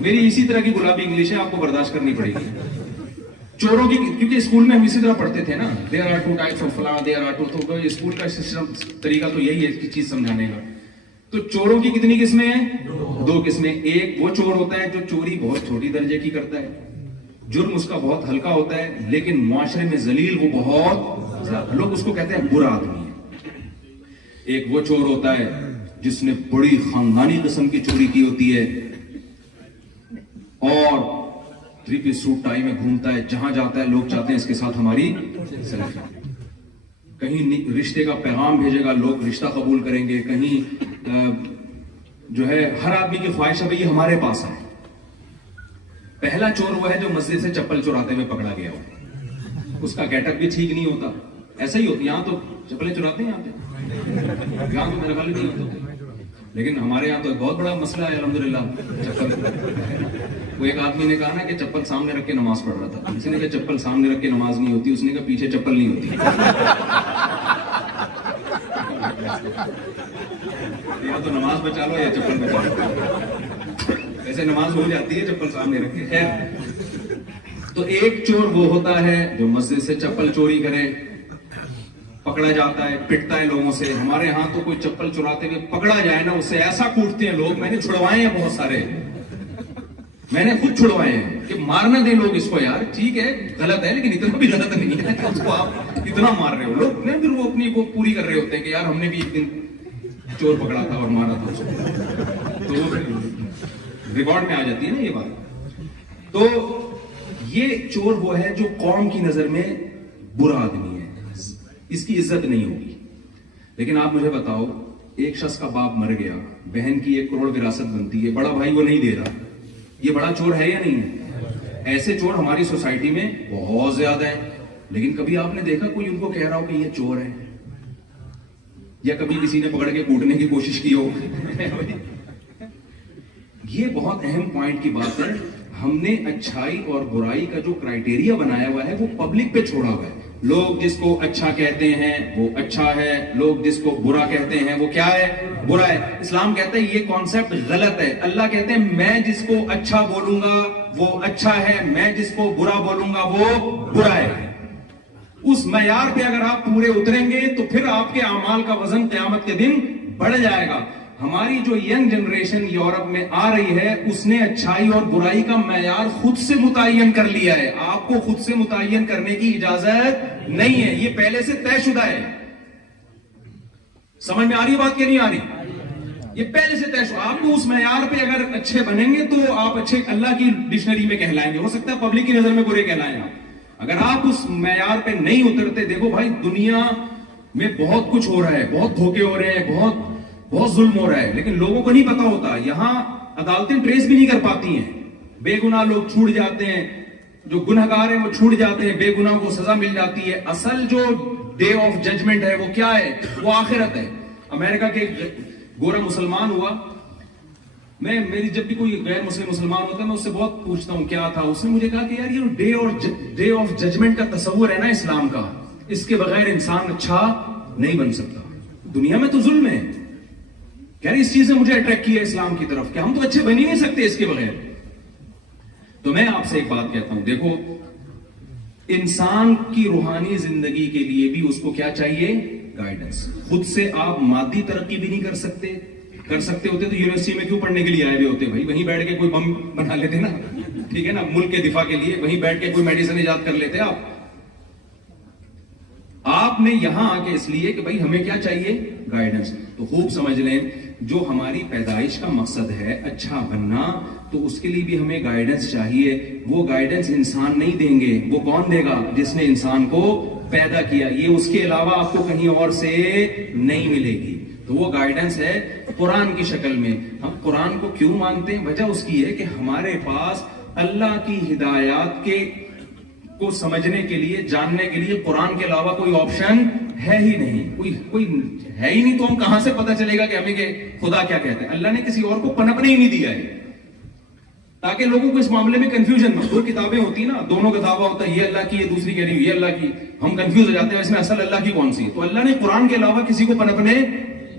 میری اسی طرح کی گلابی انگلش ہے, آپ کو برداشت کرنی پڑے گی. چوروں کی, کیونکہ اسکول میں ہم اسی طرح پڑھتے تھے نا, there are two types of فلاں, دیر آر ٹو, تو اسکول کا سسٹم طریقہ تو یہی ہے چیز سمجھانے کا. تو چوروں کی کتنی قسمیں ہیں؟ 2 قسمیں. ایک وہ چور ہوتا ہے جو چوری بہت چھوٹی درجے کی کرتا ہے, جرم اس کا بہت ہلکا ہوتا ہے, لیکن معاشرے میں ذلیل وہ بہت زیادہ, لوگ اس کو کہتے ہیں برا آدمی ہے. ایک وہ چور ہوتا ہے جس نے بڑی خاندانی قسم کی چوری کی ہوتی ہے, اور 3 پیس سوٹ ٹائی میں گھومتا ہے, جہاں جاتا ہے لوگ چاہتے ہیں اس کے ساتھ ہماری سیلفی. کہیں رشتے کا پیغام بھیجے گا, لوگ رشتہ قبول کریں گے. کہیں جو ہے ہر آدمی کی خواہش ہے بھئی ہمارے پاس ہے. پہلا چور وہ ہے جو مسجد سے چپل چراتے ہوئے پکڑا گیا ہو, اس کا گیٹ اپ بھی ٹھیک نہیں ہوتا. ایسا ہی ہوتا, یہاں تو چپلیں چراتے ہیں, یہاں تو میرا خیال نہیں ہوتا, لیکن ہمارے یہاں تو بہت بڑا مسئلہ ہے الحمدللہ چپل. وہ ایک آدمی نے کہا نا کہ چپل سامنے رکھ کے نماز پڑھ رہا تھا, کسی نے کہا چپل سامنے رکھ کے نماز نہیں ہوتی, اس نے کہا پیچھے چپل نہیں ہوتی. یا تو نماز بچا لو یا چپل بچا لو, ایسے نماز ہو جاتی ہے چپل سامنے رکھ کے. خیر, تو ایک چور وہ ہوتا ہے جو مسجد سے چپل چوری کرے, پکڑا جاتا ہے, پٹتا ہے لوگوں سے. ہمارے ہاں تو کوئی چپل چراتے ہوئے پکڑا جائے نا, اسے ایسا کوٹتے ہیں لوگ. میں نے چھڑوائے ہیں بہت سارے, میں نے خود چھڑوائے ہیں کہ مارنا دیں لوگ اس کو. یار ٹھیک ہے غلط ہے, لیکن اتنا بھی غلط نہیں ہے کہ اس کو آپ اتنا مار رہے ہو. لوگ پھر وہ اپنی وہ پوری کر رہے ہوتے ہیں کہ یار ہم نے بھی ایک دن چور پکڑا تھا اور مارا تھا اس کو, تو وہ ریکارڈ میں آ جاتی ہے نا یہ بات. تو یہ چور وہ ہے جو قوم کی نظر میں برا آدمی ہے, اس کی عزت نہیں ہوگی. لیکن آپ مجھے بتاؤ, ایک شخص کا باپ مر گیا, بہن کی 1 کروڑ وراثت بنتی ہے, بڑا بھائی وہ نہیں دے رہا, یہ بڑا چور ہے یا نہیں ہے؟ ایسے چور ہماری سوسائٹی میں بہت زیادہ ہیں. لیکن کبھی آپ نے دیکھا کوئی ان کو کہہ رہا ہو کہ یہ چور ہے, یا کبھی کسی نے پکڑ کے کوٹنے کی کوشش کی ہو؟ یہ بہت اہم پوائنٹ کی بات ہے. ہم نے اچھائی اور برائی کا جو کرائٹیریا بنایا ہوا ہے وہ پبلک پہ چھوڑا ہوا ہے. لوگ جس کو اچھا کہتے ہیں وہ اچھا ہے, لوگ جس کو برا کہتے ہیں وہ کیا ہے؟ برا ہے. اسلام کہتا ہے یہ کانسیپٹ غلط ہے. اللہ کہتے ہیں میں جس کو اچھا بولوں گا وہ اچھا ہے, میں جس کو برا بولوں گا وہ برا ہے. اس معیار پہ اگر آپ پورے اتریں گے تو پھر آپ کے اعمال کا وزن قیامت کے دن بڑھ جائے گا. ہماری جو ینگ جنریشن یورپ میں آ رہی ہے, اس نے اچھائی اور برائی کا معیار خود سے متعین کر لیا ہے. آپ کو خود سے متعین کرنے کی اجازت نہیں ہے, یہ پہلے سے طے شدہ ہے. سمجھ میں آ رہی بات کہ نہیں آ رہی؟ یہ پہلے سے طے شدہ. آپ کو اس معیار پہ اگر اچھے بنیں گے تو آپ اچھے اللہ کی ڈکشنری میں کہلائیں گے. ہو سکتا ہے پبلک کی نظر میں برے کہلائیں آپ. اگر آپ اس معیار پہ نہیں اترتے, دیکھو بھائی دنیا میں بہت کچھ ہو رہا ہے, بہت دھوکے ہو رہے ہیں, بہت ظلم ہو رہا ہے, لیکن لوگوں کو نہیں پتا ہوتا. یہاں عدالتیں ٹریس بھی نہیں کر پاتی ہیں, بے گناہ لوگ چھوٹ جاتے ہیں, جو گنہگار ہیں وہ چھوٹ جاتے ہیں, بے گناہ کو سزا مل جاتی ہے. اصل جو ڈے آف ججمنٹ ہے وہ کیا ہے؟ وہ آخرت ہے. امریکہ کے گورا مسلمان ہوا, میری جب بھی کوئی غیر مسلم مسلمان ہوتا ہے میں اس سے بہت پوچھتا ہوں کیا تھا. اس نے مجھے کہا کہ یار یہ ڈے آف ججمنٹ کا تصور ہے نا اسلام کا, اس کے بغیر انسان اچھا نہیں بن سکتا. دنیا میں تو ظلم ہے. یار اس چیز نے مجھے اٹریکٹ کیا اسلام کی طرف کہ ہم تو اچھے بن ہی نہیں سکتے اس کے بغیر. تو میں آپ سے ایک بات کہتا ہوں, دیکھو انسان کی روحانی زندگی کے لیے بھی اس کو کیا چاہیے؟ گائیڈنس. خود سے آپ مادی ترقی بھی نہیں کر سکتے ہوتے تو یونیورسٹی میں کیوں پڑھنے کے لیے آئے ہوئے ہوتے بھائی؟ وہیں بیٹھ کے کوئی بم بنا لیتے نا, ٹھیک ہے نا, ملک کے دفاع کے لیے وہیں بیٹھ کے کوئی میڈیسن ایجاد کر لیتے. آپ نے یہاں آ کے اس لیے کہ بھائی ہمیں کیا چاہیے؟ گائیڈنس. تو خوب سمجھ لیں, جو ہماری پیدائش کا مقصد ہے اچھا بننا, تو اس کے لیے بھی ہمیں گائیڈنس چاہیے. وہ گائیڈنس انسان نہیں دیں گے, وہ کون دے گا؟ جس نے انسان کو پیدا کیا. یہ اس کے علاوہ آپ کو کہیں اور سے نہیں ملے گی. تو وہ گائیڈنس ہے قرآن کی شکل میں. ہم قرآن کو کیوں مانتے ہیں؟ وجہ اس کی ہے کہ ہمارے پاس اللہ کی ہدایات کو سمجھنے کے لیے, جاننے کے لیے قرآن کے علاوہ کوئی آپشن ہے ہی نہیں. کوئی ہے ہی نہیں, تو ہم کہاں سے پتہ چلے گا کہ ہمیں کہ خدا کیا کہتے ہیں؟ اللہ نے کسی اور کو پنپنے ہی نہیں دیا ہے تاکہ لوگوں کو اس معاملے میں کنفیوژن نہ. 2 کتابیں ہوتی نا, دونوں کا دعویٰ ہوتا ہے یہ اللہ کی ہے, دوسری کہہ رہی ہے یہ اللہ کی. ہم کنفیوز ہو جاتے ہیں اس میں اصل اللہ کی کون سی ہے. تو اللہ نے قرآن کے علاوہ کسی کو پنپنے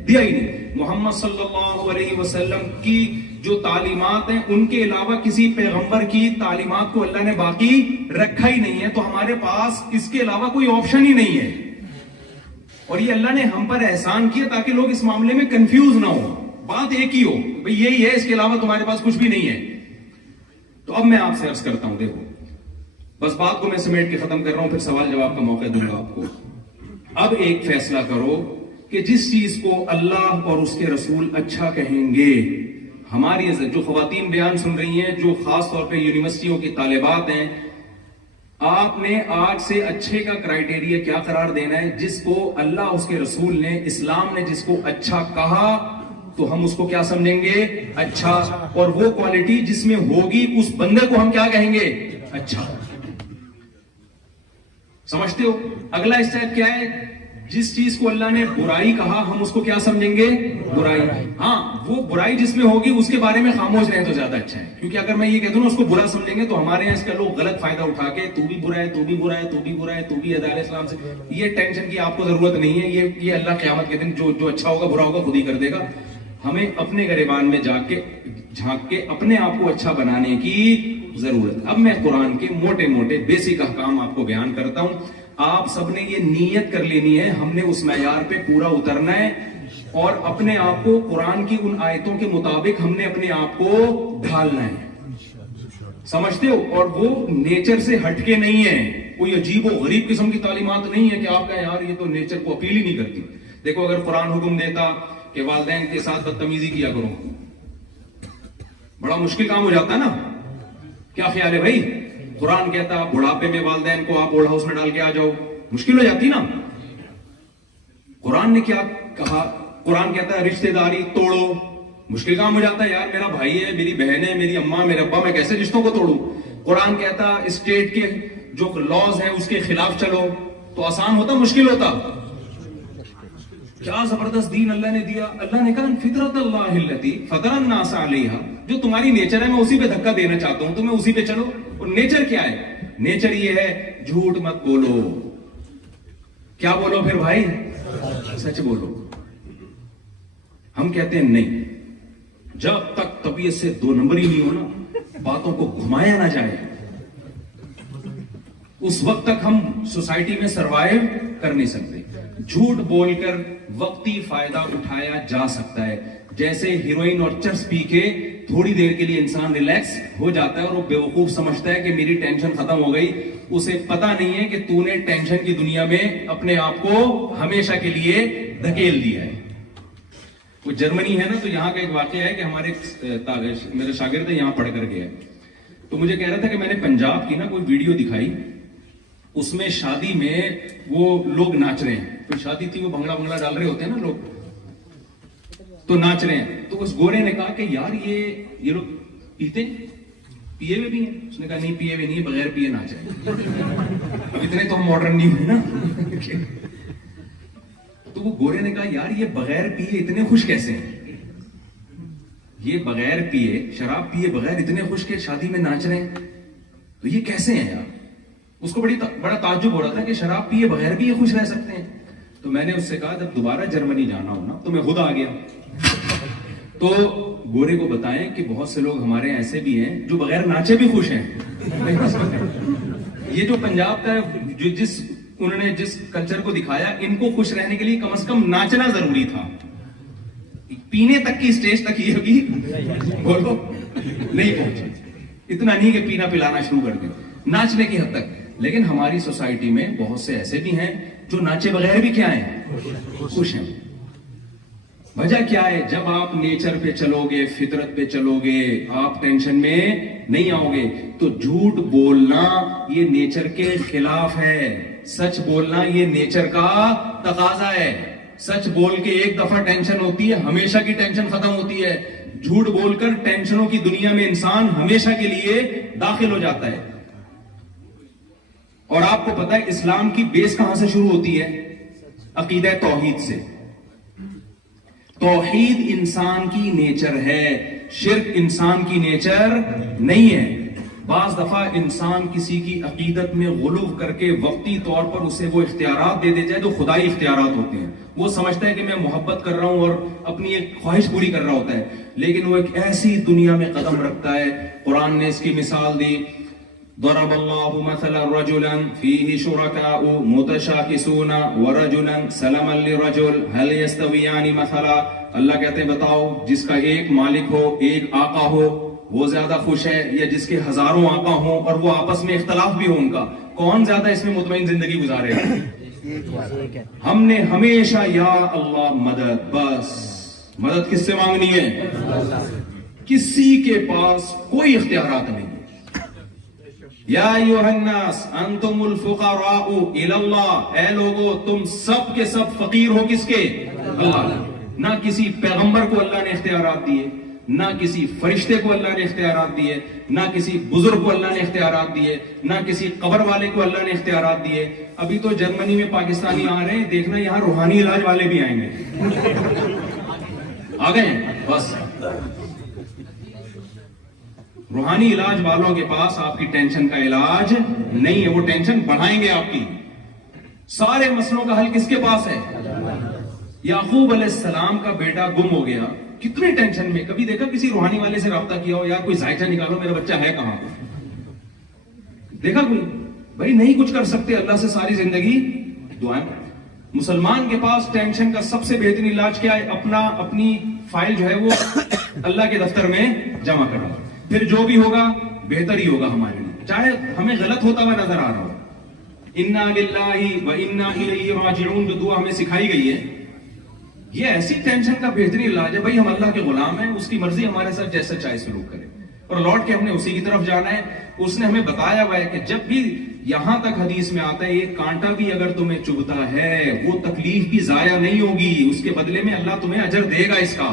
دیا ہی نہیں. محمد صلی اللہ علیہ وسلم کی جو تعلیمات ہیں ان کے علاوہ کسی پیغمبر کی تعلیمات کو اللہ نے باقی رکھا ہی نہیں ہے, تو ہمارے پاس اس کے علاوہ کوئی آپشن ہی نہیں ہے. اور یہ اللہ نے ہم پر احسان کیا تاکہ لوگ اس معاملے میں کنفیوز نہ ہو, بات ایک ہی ہو, بھئی یہی ہے, اس کے علاوہ تمہارے پاس کچھ بھی نہیں ہے. تو اب میں آپ سے عرض کرتا ہوں, دیکھو بس بات کو میں سمیٹ کے ختم کر رہا ہوں, پھر سوال جواب کا موقع دوں گا آپ کو. اب ایک فیصلہ کرو کہ جس چیز کو اللہ اور اس کے رسول اچھا کہیں گے, ہماری جو خواتین بیان سن رہی ہیں, جو خاص طور پہ یونیورسٹیوں کی طالبات ہیں, آپ نے آج سے اچھے کا کرائیٹیریا کیا قرار دینا ہے؟ جس کو اللہ اس کے رسول نے, اسلام نے جس کو اچھا کہا تو ہم اس کو کیا سمجھیں گے؟ اچھا. اور وہ کوالٹی جس میں ہوگی اس بندے کو ہم کیا کہیں گے؟ اچھا. سمجھتے ہو؟ اگلا اسٹیپ کیا ہے؟ جس چیز کو اللہ نے برائی کہا ہم اس کو کیا سمجھیں گے؟ برائی. ہاں, وہ برائی جس میں ہوگی اس کے بارے میں خاموش رہیں تو زیادہ اچھا ہے, کیونکہ اگر میں یہ کہہ دوں نا اس کو برا سمجھیں گے تو ہمارے یہاں اس کا لوگ غلط فائدہ اٹھا کے تو بھی برا ہے, تو بھی برا ہے, تو بھی برا ہے, تو بھی ادارے اسلام سے. یہ ٹینشن کی آپ کو ضرورت نہیں ہے, یہ اللہ قیامت کے دن جو اچھا ہوگا برا ہوگا خود ہی کر دے گا. ہمیں اپنے گریبان میں جھانک کے اپنے آپ کو اچھا بنانے کی ضرورت. اب میں قرآن کے موٹے موٹے بیسک احکام آپ کو بیان کرتا ہوں. آپ سب نے یہ نیت کر لینی ہے, ہم نے اس معیار پہ پورا اترنا ہے اور اپنے آپ کو قرآن کی ان آیتوں کے مطابق ہم نے اپنے آپ کو ڈھالنا ہے. سمجھتے ہو؟ اور وہ نیچر سے ہٹ کے نہیں ہے, کوئی عجیب و غریب قسم کی تعلیمات نہیں ہے کہ آپ کا یار یہ تو نیچر کو اپیل ہی نہیں کرتی. دیکھو اگر قرآن حکم دیتا کہ والدین کے ساتھ بدتمیزی کیا کرو, بڑا مشکل کام ہو جاتا ہے نا. کیا خیال ہے بھائی؟ قرآن کہتا بڑھاپے میں والدین کو آپ اوڑ ہاؤس میں ڈال کے آ جاؤ, مشکل ہو جاتی نا. قرآن نے کیا کہا؟ قرآن کہتا ہے رشتہ داری توڑو, مشکل کام ہو جاتا ہے. یار میرا بھائی ہے, میری بہن ہے, میری اماں, میرے ابا, میں کیسے رشتوں کو توڑوں؟ قرآن کہتا اسٹیٹ کے جو لاز ہیں اس کے خلاف چلو, تو آسان ہوتا مشکل ہوتا؟ کیا زبردست دین اللہ نے دیا. اللہ نے کہا فطرت اللہ التی فطر الناس علیہا, جو تمہاری نیچر ہے میں اسی پہ دھکا دینا چاہتا ہوں, تمہیں اسی پہ چلو. اور نیچر کیا ہے؟ نیچر یہ ہے جھوٹ مت بولو. کیا بولو پھر بھائی؟ سچ بولو. ہم کہتے ہیں نہیں, جب تک طبیعت سے 2 نمبر ہی نہیں ہونا, باتوں کو گھمایا نہ جائے, اس وقت تک ہم سوسائٹی میں سروائیو کر نہیں سکتے. جھوٹ بول کر وقتی فائدہ اٹھایا جا سکتا ہے. جیسے ہیروئن اور چرس پی کے تھوڑی دیر کے لیے انسان ریلیکس ہو جاتا ہے اور وہ بیوقوف سمجھتا ہے کہ میری ٹینشن ختم ہو گئی. اسے پتا نہیں ہے کہ تو نے ٹینشن کی دنیا میں اپنے آپ کو ہمیشہ کے لیے دھکیل دیا ہے. وہ جرمنی ہے نا, تو یہاں کا ایک واقعہ ہے کہ ہمارے میرے شاگرد یہاں پڑھ کر گیا, تو مجھے کہہ رہا تھا کہ میں نے پنجاب کی نا کوئی ویڈیو دکھائی, اس میں شادی میں وہ لوگ ناچ رہے ہیں. تو شادی تھی, وہ بنگلہ ڈال رہے ہوتے ہیں نا لوگ, تو ناچ رہے ہیں. تو اس گورے نے کہا کہ یار یہ لوگ پیتے پیے ہوئے بھی ہیں. اس نے کہا نہیں پیے ہوئے نہیں, بغیر پیے ناچ رہے ہیں. اب اتنے تو ہم ماڈرن نہیں ہوئے نا. تو وہ گورے نے کہا یار یہ بغیر پیے اتنے خوش کیسے ہیں؟ یہ بغیر پیے, شراب پیے بغیر اتنے خوش کہ شادی میں ناچ رہے ہیں, تو یہ کیسے ہیں یار؟ اس کو بڑا تعجب ہو رہا تھا کہ شراب پیے بغیر بھی یہ خوش رہ سکتے ہیں. تو میں نے اس سے کہا جب دوبارہ جرمنی جانا ہو نا تو میں خود آ گیا. تو گورے کو بتائیں کہ بہت سے لوگ ہمارے ایسے بھی ہیں جو بغیر ناچے بھی خوش ہیں. یہ جو پنجاب کا انہوں نے جس کلچر کو دکھایا, ان کو خوش رہنے کے لیے کم از کم ناچنا ضروری تھا. پینے تک کی اسٹیج تک یہ ابھی بولو نہیں پہنچے. اتنا نہیں کہ پینا پلانا شروع کر دیں, ناچنے کی حد تک. لیکن ہماری سوسائٹی میں بہت سے ایسے بھی ہیں جو ناچے بغیر بھی کیا ہیں, خوش ہیں. وجہ کیا ہے؟ جب آپ نیچر پہ چلو گے, فطرت پہ چلو گے, آپ ٹینشن میں نہیں آؤ گے. تو جھوٹ بولنا یہ نیچر کے خلاف ہے, سچ بولنا یہ نیچر کا تقاضا ہے. سچ بول کے ایک دفعہ ٹینشن ہوتی ہے, ہمیشہ کی ٹینشن ختم ہوتی ہے. جھوٹ بول کر ٹینشنوں کی دنیا میں انسان ہمیشہ کے لیے داخل ہو جاتا ہے. اور آپ کو پتا ہے اسلام کی بیس کہاں سے شروع ہوتی ہے؟ عقیدہ توحید سے. توحید انسان کی نیچر ہے, شرک انسان کی نیچر نہیں ہے. بعض دفعہ انسان کسی کی عقیدت میں غلو کر کے وقتی طور پر اسے وہ اختیارات دے جائے جو خدائی اختیارات ہوتے ہیں. وہ سمجھتا ہے کہ میں محبت کر رہا ہوں اور اپنی ایک خواہش پوری کر رہا ہوتا ہے, لیکن وہ ایک ایسی دنیا میں قدم رکھتا ہے. قرآن نے اس کی مثال دی, ضرب اللہ مثلا رجلا فیہ شرکاء متشاکسون ورجلا سلما لرجل هل یستویان مثلا. اللہ کہتے ہیں بتاؤ جس کا ایک مالک ہو, ایک آقا ہو, وہ زیادہ خوش ہے یا جس کے ہزاروں آقا ہوں اور وہ آپس میں اختلاف بھی ہو ان کا, کون زیادہ اس میں مطمئن زندگی گزارے گا؟ ہم نے ہمیشہ یا اللہ مدد, بس مدد کس سے مانگنی ہے؟ کسی کے پاس کوئی اختیارات نہیں. یا ایھا الناس انتم الفقراء الی اللہ, اے لوگو تم سب کے سب فقیر ہو کس کے؟ اللہ. نہ کسی پیغمبر کو اللہ نے اختیارات دیے, نہ کسی فرشتے کو اللہ نے اختیارات دیے, نہ کسی بزرگ کو اللہ نے اختیارات دیے, نہ کسی قبر والے کو اللہ نے اختیارات دیے. ابھی تو جرمنی میں پاکستانی آ رہے ہیں, دیکھنا یہاں روحانی علاج والے بھی آئیں گے. آ گئے بس. روحانی علاج والوں کے پاس آپ کی ٹینشن کا علاج نہیں ہے, وہ ٹینشن بڑھائیں گے آپ کی. سارے مسئلوں کا حل کس کے پاس ہے؟ یعقوب علیہ السلام کا بیٹا گم ہو گیا, کتنی ٹینشن میں. کبھی دیکھا کسی روحانی والے سے رابطہ کیا ہو, یار کوئی ذائقہ نکالو میرا بچہ ہے کہاں؟ دیکھا کوئی؟ بھائی نہیں کچھ کر سکتے, اللہ سے ساری زندگی دعائیں. مسلمان کے پاس ٹینشن کا سب سے بہترین علاج کیا ہے؟ اپنی فائل جو ہے وہ اللہ کے دفتر میں جمع کرنا, پھر جو بھی ہوگا بہتر ہی ہوگا ہمارے لیے, چاہے ہمیں غلط ہوتا ہوا نظر آ رہا ہو. انا للہ و انا الیہ راجعون جو دعا ہمیں سکھائی گئی ہے, یہ ایسی ٹینشن کا بہترین علاج ہے. بھائی ہم اللہ کے غلام ہیں, اس کی مرضی ہمارے ساتھ جیسا چاہے سلوک کرے, اور لوٹ کے ہم نے اسی کی طرف جانا ہے. اس نے ہمیں بتایا ہوا ہے کہ جب بھی یہاں تک حدیث میں آتا ہے ایک کانٹا بھی اگر تمہیں چبھتا ہے وہ تکلیف بھی ضائع نہیں ہوگی, اس کے بدلے میں اللہ تمہیں اجر دے گا, اس کا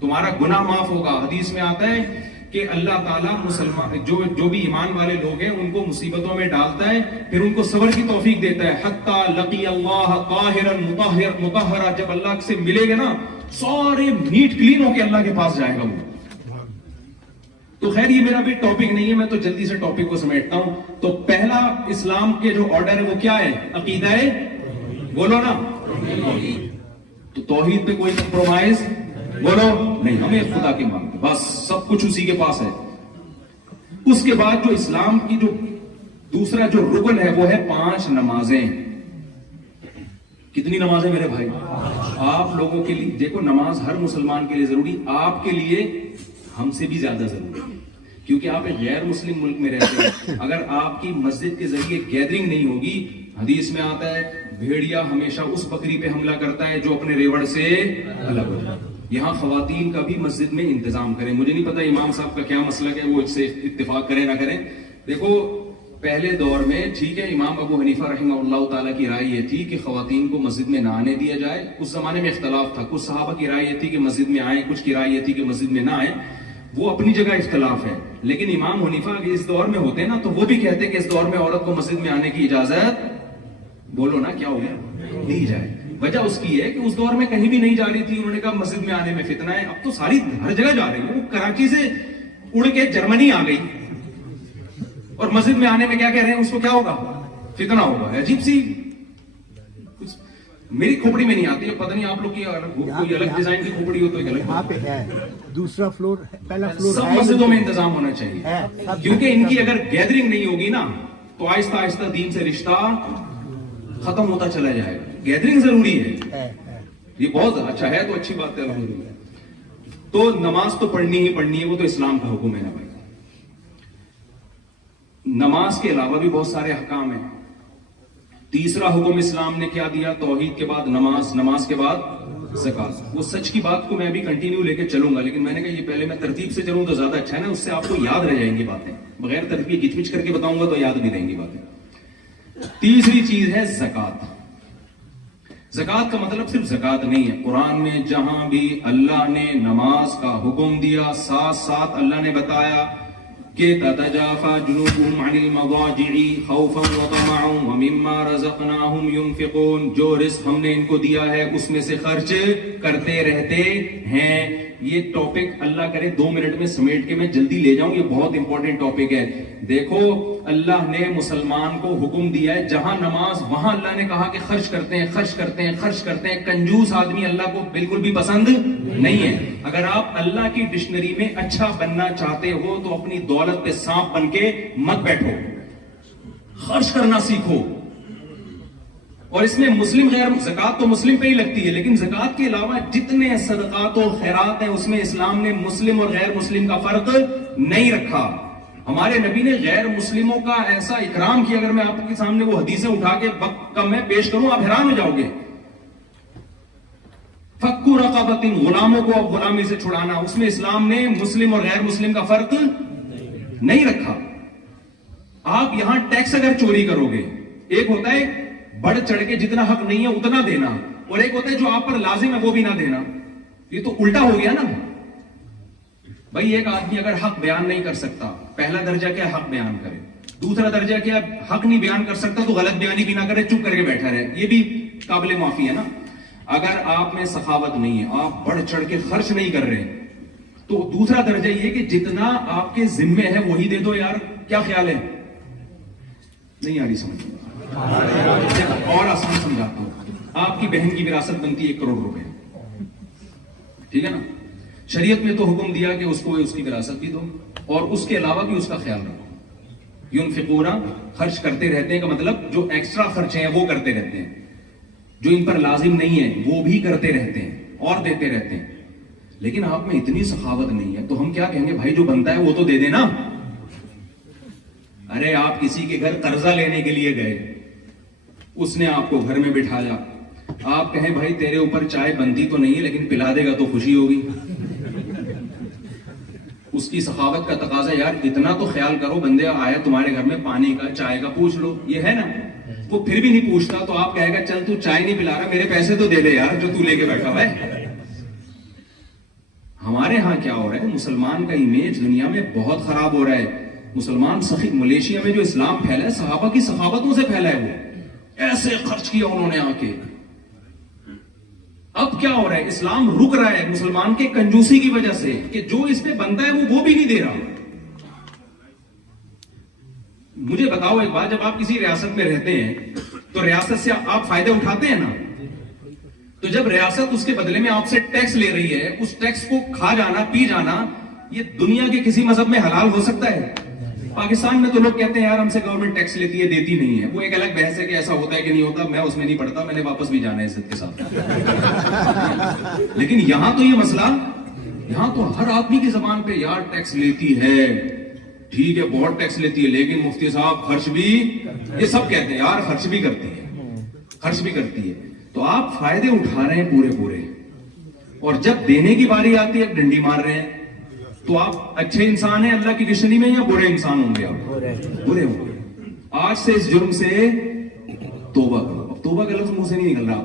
تمہارا گناہ معاف ہوگا. حدیث میں آتا ہے کہ اللہ تعالیٰ مسلمان جو بھی ایمان والے لوگ ہیں ان کو مصیبتوں میں ڈالتا ہے, پھر ان کو صبر کی توفیق دیتا ہے. حتی لقی اللہ طاہرا مطہرا, جب اللہ سے ملے گا نا سارے نیٹ کلین ہو کے اللہ کے پاس جائے گا وہ. تو خیر یہ میرا بھی ٹاپک نہیں ہے, میں تو جلدی سے ٹاپک کو سمیٹتا ہوں. تو پہلا اسلام کے جو آرڈر ہے وہ کیا ہے؟ عقیدہ ہے, بولو نا. تو توحید پہ کوئی کمپرومائز بولو نہیں, ہمیں خدا کی مانگتے بس, سب کچھ اسی کے پاس ہے. اس کے بعد جو اسلام کی جو دوسرا جو رکن ہے وہ ہے 5 نمازیں. کتنی نمازیں میرے بھائی؟ آپ لوگوں کے لیے دیکھو, نماز ہر مسلمان کے لیے ضروری, آپ کے لیے ہم سے بھی زیادہ ضروری, کیونکہ آپ ایک غیر مسلم ملک میں رہتے ہیں. اگر آپ کی مسجد کے ذریعے گیدرنگ نہیں ہوگی, حدیث میں آتا ہے بھیڑیا ہمیشہ اس بکری پہ حملہ کرتا ہے جو اپنے ریوڑ سے الگ ہو جائے. یہاں خواتین کا بھی مسجد میں انتظام کریں. مجھے نہیں پتا امام صاحب کا کیا مسئلہ ہے, وہ اس سے اتفاق کریں نہ کریں. دیکھو پہلے دور میں ٹھیک ہے, امام ابو حنیفہ رحمہ اللہ تعالیٰ کی رائے یہ تھی کہ خواتین کو مسجد میں نہ آنے دیا جائے. اس زمانے میں اختلاف تھا, کچھ صحابہ کی رائے یہ تھی کہ مسجد میں آئیں, کچھ کی رائے یہ تھی کہ مسجد میں نہ آئیں. وہ اپنی جگہ اختلاف ہے, لیکن امام حنیفہ اس دور میں ہوتے نا تو وہ بھی کہتے کہ اس دور میں عورت کو مسجد میں آنے کی اجازت, بولو نا کیا ہو گیا, دی جائے. وجہ اس کی ہے کہ اس دور میں کہیں بھی نہیں جا رہی تھی, انہوں نے کہا مسجد میں آنے میں فتنہ ہے. اب تو ساری ہر جگہ جا رہی ہے, وہ کراچی سے اڑ کے جرمنی آ گئی اور مسجد میں آنے میں کیا کہہ رہے ہیں, اس کو کیا ہوگا, فتنہ ہوگا. عجیب سی میری کھوپڑی میں نہیں آتی ہے, پتہ نہیں آپ لوگ کی کوئی الگ ڈیزائن کی کھوپڑی ہو تو ایک الگ. وہاں پہ ہے دوسرا فلور, پہلا فلور سب مسجدوں میں انتظام ہونا چاہیے, کیونکہ ان کی اگر گیدرنگ نہیں ہوگی نا تو آہستہ آہستہ دین سے رشتہ ختم ہوتا چلا جائے گا. گیدرنگ ضروری ہے, یہ بہت اچھا ہے, تو اچھی بات ہے الحمدللہ. تو نماز تو پڑھنی ہی پڑھنی ہے, وہ تو اسلام کا حکم ہے نا بھائی. نماز کے علاوہ بھی بہت سارے احکام ہیں. تیسرا حکم اسلام نے کیا دیا, توحید کے بعد نماز, نماز کے بعد زکات. وہ سچ کی بات کو میں بھی کنٹینیو لے کے چلوں گا, لیکن میں نے کہا یہ پہلے میں ترتیب سے چلوں تو زیادہ اچھا ہے نا, اس سے آپ کو یاد رہ جائیں گی باتیں. بغیر ترتیب گچ پچ کر کے بتاؤں گا تو یاد بھی رہیں گی باتیں. تیسری چیز ہے زکات. زکات کا مطلب صرف زکات نہیں ہے. قرآن میں جہاں بھی اللہ نے نماز کا حکم دیا, ساتھ ساتھ اللہ نے بتایا کہ تتجافى جنوبهم عن المضاجع خوفا وطمعا ومما رزقناهم ينفقون. جو رزق ہم نے ان کو دیا ہے اس میں سے خرچ کرتے رہتے ہیں. یہ ٹاپک اللہ کرے 2 منٹ میں سمیٹ کے میں جلدی لے جاؤں, یہ بہت امپورٹنٹ ٹاپک ہے. دیکھو اللہ نے مسلمان کو حکم دیا ہے جہاں نماز وہاں اللہ نے کہا کہ خرچ کرتے ہیں, خرچ کرتے ہیں, خرچ کرتے ہیں. کنجوس آدمی اللہ کو بالکل بھی پسند نہیں ہے. اگر آپ اللہ کی ڈکشنری میں اچھا بننا چاہتے ہو تو اپنی دولت پہ سانپ بن کے مت بیٹھو, خرچ کرنا سیکھو. اور اس میں مسلم غیر زکات تو مسلم پہ ہی لگتی ہے, لیکن زکات کے علاوہ جتنے صدقات و خیرات ہیں اس میں اسلام نے مسلم اور غیر مسلم کا فرق نہیں رکھا. ہمارے نبی نے غیر مسلموں کا ایسا اکرام کیا, اگر میں آپ کے سامنے وہ حدیثیں اٹھا کے وقت کم میں پیش کروں آپ حیران ہو جاؤ گے. فکو رقبۃ, غلاموں کو اب غلامی سے چھڑانا, اس میں اسلام نے مسلم اور غیر مسلم کا فرق نہیں رکھا. آپ یہاں ٹیکس اگر چوری کرو گے, ایک ہوتا ہے بڑھ چڑھ کے جتنا حق نہیں ہے اتنا دینا, اور ایک ہوتا ہے جو آپ پر لازم ہے وہ بھی نہ دینا. یہ تو الٹا ہو گیا نا بھائی. ایک آدمی اگر حق بیان نہیں کر سکتا, پہلا درجہ کیا حق بیان کرے, دوسرا درجہ کیا حق نہیں بیان کر سکتا تو غلط بیانی بھی نہ کرے, چپ کر کے بیٹھا رہے, یہ بھی قابل معافی ہے نا. اگر آپ میں سخاوت نہیں ہے, آپ بڑھ چڑھ کے خرچ نہیں کر رہے, تو دوسرا درجہ یہ کہ جتنا آپ کے ذمے ہے وہی دے دو. یار کیا خیال ہے؟ نہیں آ رہی سمجھ؟ اور آسان سمجھاتا ہوں. آپ کی بہن کی وراثت بنتی ہے 1 کروڑ روپے, ٹھیک ہے نا. شریعت میں تو حکم دیا کہ اس کو اس کی وراثت بھی دو, اور اس کے علاوہ بھی اس کا خیال رکھو. ينفقون, خرچ کرتے رہتے ہیں کا مطلب جو ایکسٹرا خرچے ہیں وہ کرتے رہتے ہیں, جو ان پر لازم نہیں ہے وہ بھی کرتے رہتے ہیں اور دیتے رہتے ہیں. لیکن آپ میں اتنی سخاوت نہیں ہے تو ہم کیا کہیں گے, بھائی جو بنتا ہے وہ تو دے دینا. ارے آپ کسی کے گھر قرضہ لینے کے لیے گئے, اس نے آپ کو گھر میں بٹھایا, آپ کہیں بھائی تیرے اوپر چائے بنتی تو نہیں ہے لیکن پلا دے گا تو خوشی ہوگی. اس کی سخاوت کا تقاضا یار اتنا تو خیال کرو, بندے آیا تمہارے گھر میں پانی کا چائے کا پوچھ لو, یہ ہے نا. وہ پھر بھی نہیں پوچھتا تو آپ کہے گا چل تو چائے نہیں پلا رہا, میرے پیسے تو دے دے یار جو تو لے کے بیٹھا ہوا ہے. ہمارے ہاں کیا ہو رہا ہے, مسلمان کا امیج دنیا میں بہت خراب ہو رہا ہے. مسلمان سخی, ملیشیا میں جو اسلام پھیلا ہے صحابہ کی سخاوتوں سے پھیلا ہے, وہ ایسے خرچ کیا انہوں نے آ کے. اب کیا ہو رہا ہے, اسلام رک رہا ہے مسلمان کے کنجوسی کی وجہ سے کہ جو اس پہ بنتا ہے وہ بھی نہیں دے رہا. مجھے بتاؤ ایک بات, جب آپ کسی ریاست میں رہتے ہیں تو ریاست سے آپ فائدے اٹھاتے ہیں نا, تو جب ریاست اس کے بدلے میں آپ سے ٹیکس لے رہی ہے, اس ٹیکس کو کھا جانا پی جانا یہ دنیا کے کسی مذہب میں حلال ہو سکتا ہے؟ پاکستان میں تو لوگ کہتے ہیں یار ہم سے گورنمنٹ ٹیکس لیتی ہے, دیتی نہیں ہے. وہ ایک الگ بحث ہے کہ ایسا ہوتا ہے کہ نہیں ہوتا, میں اس میں نہیں پڑھتا, میں نے واپس بھی جانا ہے عزت کے ساتھ. لیکن یہاں تو یہ مسئلہ, یہاں تو ہر آدمی کی زبان پہ یار ٹیکس لیتی ہے, ٹھیک ہے بہت ٹیکس لیتی ہے, لیکن مفتی صاحب خرچ بھی, یہ سب کہتے ہیں یار خرچ بھی کرتی ہے, خرچ بھی کرتی ہے. تو آپ فائدے اٹھا رہے ہیں پورے پورے, اور جب دینے کی باری آتی ہے ڈنڈی مار رہے ہیں. تو آپ اچھے انسان ہیں اللہ کی ڈکشنری میں یا برے انسان ہوں گے؟ آپ برے ہوں گے. آج سے اس جرم سے توبہ کرو. اب توبہ کا لفظ منہ سے نہیں نکل رہا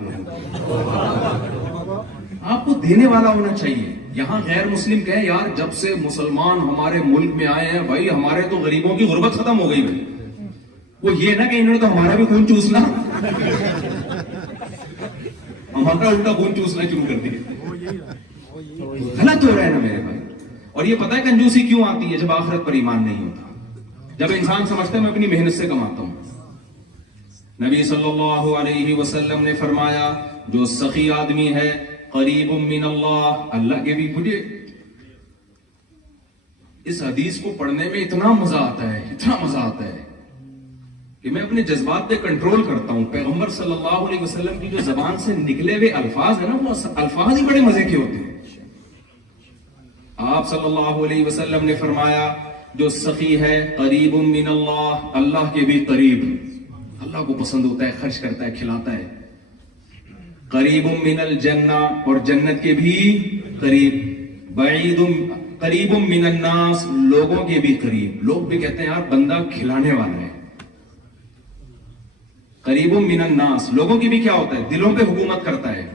آپ کو دینے والا ہونا چاہیے. یہاں غیر مسلم کہے یار جب سے مسلمان ہمارے ملک میں آئے ہیں بھائی ہمارے تو غریبوں کی غربت ختم ہو گئی بھائی. وہ یہ نا کہ انہوں نے تو ہمارا بھی خون چوسنا, ہمارا الٹا خون چوسنا شروع کر دیا. غلط ہو رہا ہے نا میرے بھائی. اور یہ پتہ ہے کنجوسی کیوں آتی ہے؟ جب آخرت پر ایمان نہیں ہوتا, جب انسان سمجھتا ہے میں اپنی محنت سے کماتا ہوں. نبی صلی اللہ علیہ وسلم نے فرمایا جو سخی آدمی ہے قریب من اللہ, اللہ کے بھی. مجھے اس حدیث کو پڑھنے میں اتنا مزہ آتا ہے, اتنا مزہ آتا ہے کہ میں اپنے جذبات پہ کنٹرول کرتا ہوں. پیغمبر صلی اللہ علیہ وسلم کی جو زبان سے نکلے ہوئے الفاظ ہیں نا, وہ الفاظ ہی بڑے مزے کے ہوتے ہیں. آپ صلی اللہ علیہ وسلم نے فرمایا جو سخی ہے قریب من اللہ, اللہ کے بھی قریب, اللہ کو پسند ہوتا ہے, خرچ کرتا ہے, کھلاتا ہے. قریب من الجنہ, اور جنت کے بھی قریب. بعید قریب من الناس, لوگوں کے بھی قریب. لوگ بھی کہتے ہیں یار بندہ کھلانے والا ہے. قریب من الناس, لوگوں کی بھی کیا ہوتا ہے, دلوں پہ حکومت کرتا ہے.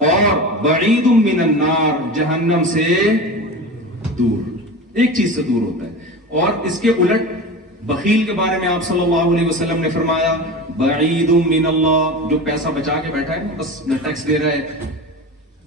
اور بعید من النار, جہنم سے دور, ایک چیز سے دور ہوتا ہے. اور اس کے الٹ بخیل کے بارے میں آپ صلی اللہ علیہ وسلم نے فرمایا بعید من اللہ, جو پیسہ بچا کے بیٹھا ہے بس نہ ٹیکس دے رہا ہے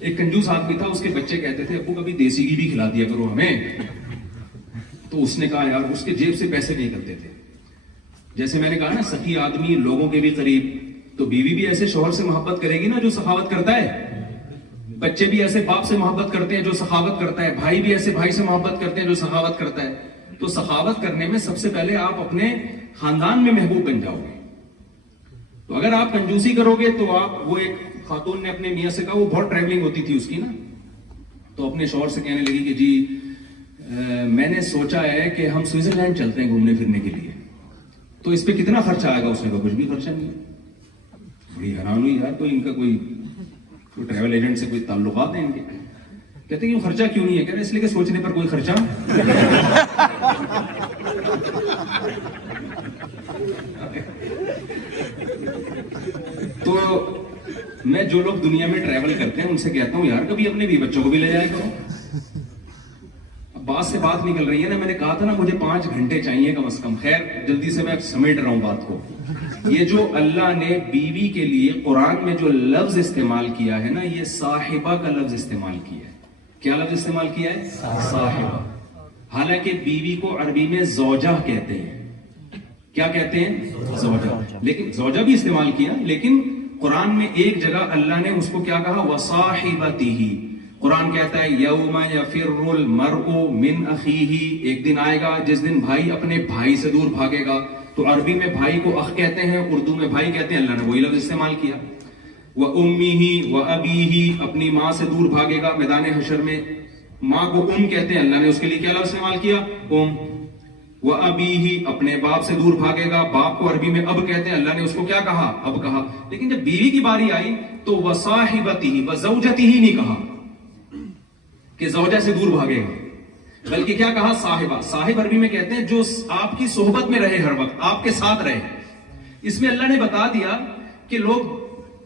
ایک کنجوس آدمی تھا, اس کے بچے کہتے تھے ابو کبھی دیسی گھی بھی کھلا دیا کرو ہمیں. تو اس نے کہا یار اس کے جیب سے پیسے نہیں کرتے تھے. جیسے میں نے کہا نا سخی آدمی لوگوں کے بھی قریب, تو بیوی بھی ایسے شوہر سے محبت کرے گی نا جو سخاوت کرتا ہے, بچے بھی ایسے باپ سے محبت کرتے ہیں جو سخاوت کرتا ہے, بھائی بھی ایسے بھائی سے محبت کرتے ہیں جو سخاوت کرتا ہے. تو سخاوت کرنے میں سب سے پہلے آپ اپنے خاندان میں محبوب بن جاؤ گے. تو اگر آپ کنجوسی کرو گے تو آپ, وہ ایک خاتون نے اپنے میاں سے کہا, وہ بہت ٹریولنگ ہوتی تھی اس کی نا, تو اپنے شوہر سے کہنے لگی کہ جی میں نے سوچا ہے کہ ہم سوئٹزرلینڈ چلتے ہیں گھومنے پھرنے کے لیے, تو اس پہ کتنا خرچہ آئے گا؟ اس نے کہا کچھ بھی خرچہ نہیں ہے. بڑی حیران ہوئی یار, کوئی ان کا کوئی ٹریول ایجنٹ سے کوئی تعلقات ہیں ان کے. کہتے ہیں خرچہ کیوں نہیں ہے؟ کہہ رہے اس لیے کہ سوچنے پر کوئی خرچہ. تو میں جو لوگ دنیا میں ٹریول کرتے ہیں ان سے کہتا ہوں یار کبھی اپنے بھی بچوں کو بھی لے جائے کرو. بات سے بات نکل رہی ہے نا, میں نے کہا تھا نا مجھے 5 گھنٹے چاہیے کم از کم. خیر جلدی سے میں سمیٹ رہا ہوں بات کو. یہ جو اللہ نے بیوی کے لیے قرآن میں جو لفظ استعمال کیا ہے نا, یہ صاحبہ کا لفظ استعمال کیا ہے. کیا لفظ استعمال کیا ہے؟ صاحبہ. حالانکہ بیوی کو عربی میں زوجہ کہتے ہیں. کیا کہتے ہیں؟ زوجہ. لیکن زوجہ بھی استعمال کیا, لیکن قرآن میں ایک جگہ اللہ نے اس کو کیا کہا؟ وصاحبتہ. قرآن کہتا ہے یوم یفر المرء من اخیہ, ایک دن آئے گا جس دن بھائی اپنے بھائی سے دور بھاگے گا. تو عربی میں بھائی کو اخ کہتے ہیں, اردو میں بھائی کہتے ہیں. اللہ نے وہی لفظ استعمال کیا. وَأُمِّهِ وَأَبِيهِ, اپنی ماں سے دور بھاگے گا میدان حشر میں. ماں کو کہتے ہیں, اللہ نے اس کے لیے کیا لفظ استعمال کیا؟ وَأَبِيهِ, اپنے باپ سے دور بھاگے گا. باپ کو عربی میں اب کہتے ہیں, اللہ نے اس کو کیا کہا؟ اب کہا. لیکن جب بیوی کی باری آئی تو وَصَاحِبَتِهِ وَزَوْجَتِهِ نہیں کہا کہ زوجہ سے دور بھاگے گا, بلکہ کیا کہا؟ صاحبہ. صاحب عربی میں کہتے ہیں جو آپ کی صحبت میں رہے, ہر وقت آپ کے ساتھ رہے. اس میں اللہ نے بتا دیا کہ لوگ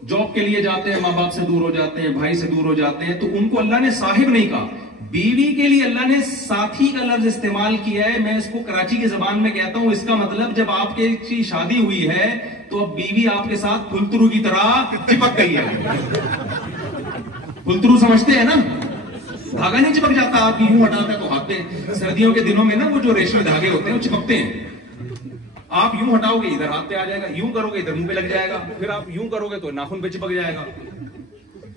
جاب کے لیے جاتے ہیں, ماں باپ سے دور ہو جاتے ہیں, بھائی سے دور ہو جاتے ہیں, تو ان کو اللہ نے صاحب نہیں کہا. بیوی کے لیے اللہ نے ساتھی کا لفظ استعمال کیا ہے. میں اس کو کراچی کی زبان میں کہتا ہوں, اس کا مطلب جب آپ کی شادی ہوئی ہے تو اب بیوی آپ کے ساتھ پھلترو کی طرح چپک گئی ہے. پھلترو سمجھتے ہیں نا, دھاگا نہیں چپک جاتا, آپ یوں ہٹاتے تو ہاتھ پہ. سردیوں کے دنوں میں نا وہ جو ریشمی دھاگے ہوتے ہیں وہ چپکتے ہیں. آپ یوں ہٹاؤ گے ادھر ہاتھ پہ آ جائے گا, یوں کرو گے ادھر منہ پہ لگ جائے گا, پھر آپ یوں کرو گے تو ناخن پہ چپک جائے گا.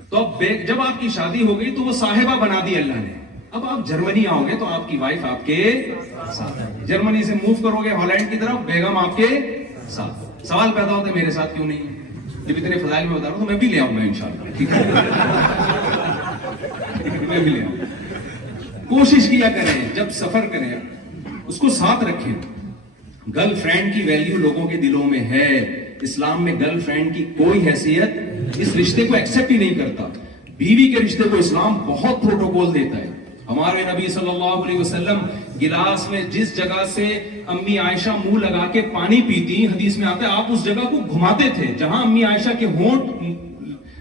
تو اب جب آپ کی شادی ہو گئی تو وہ صاحبہ بنا دی اللہ نے. اب آپ جرمنی آؤ گے تو آپ کی وائف آپ کے ساتھ, جرمنی سے موو کرو گے ہالینڈ کی طرف, بیگم آپ کے ساتھ. سوال پیدا ہوتا ہے میرے ساتھ کیوں نہیں ہے؟ جب اتنے فضائل میں بتا رہا ہوں تو میں بھی لے آؤں گا انشاءاللہ. ٹھیک ہے, میں بھی لے آؤں. کوشش کیا کریں جب سفر کریں اس کو ساتھ رکھیں. گرل فرینڈ کی ویلیو لوگوں کے دلوں میں ہے. اسلام میں گرل فرینڈ کی کوئی حیثیت اس رشتے کو ایکسپٹ ہی نہیں کرتا. بیوی کے رشتے کو اسلام بہت پروٹوکول دیتا ہے. ہمارے نبی صلی اللہ علیہ وسلم گلاس میں جس جگہ سے امی عائشہ منہ لگا کے پانی پیتی, حدیث میں آتا ہے آپ اس جگہ کو گھماتے تھے جہاں امی عائشہ کے ہونٹ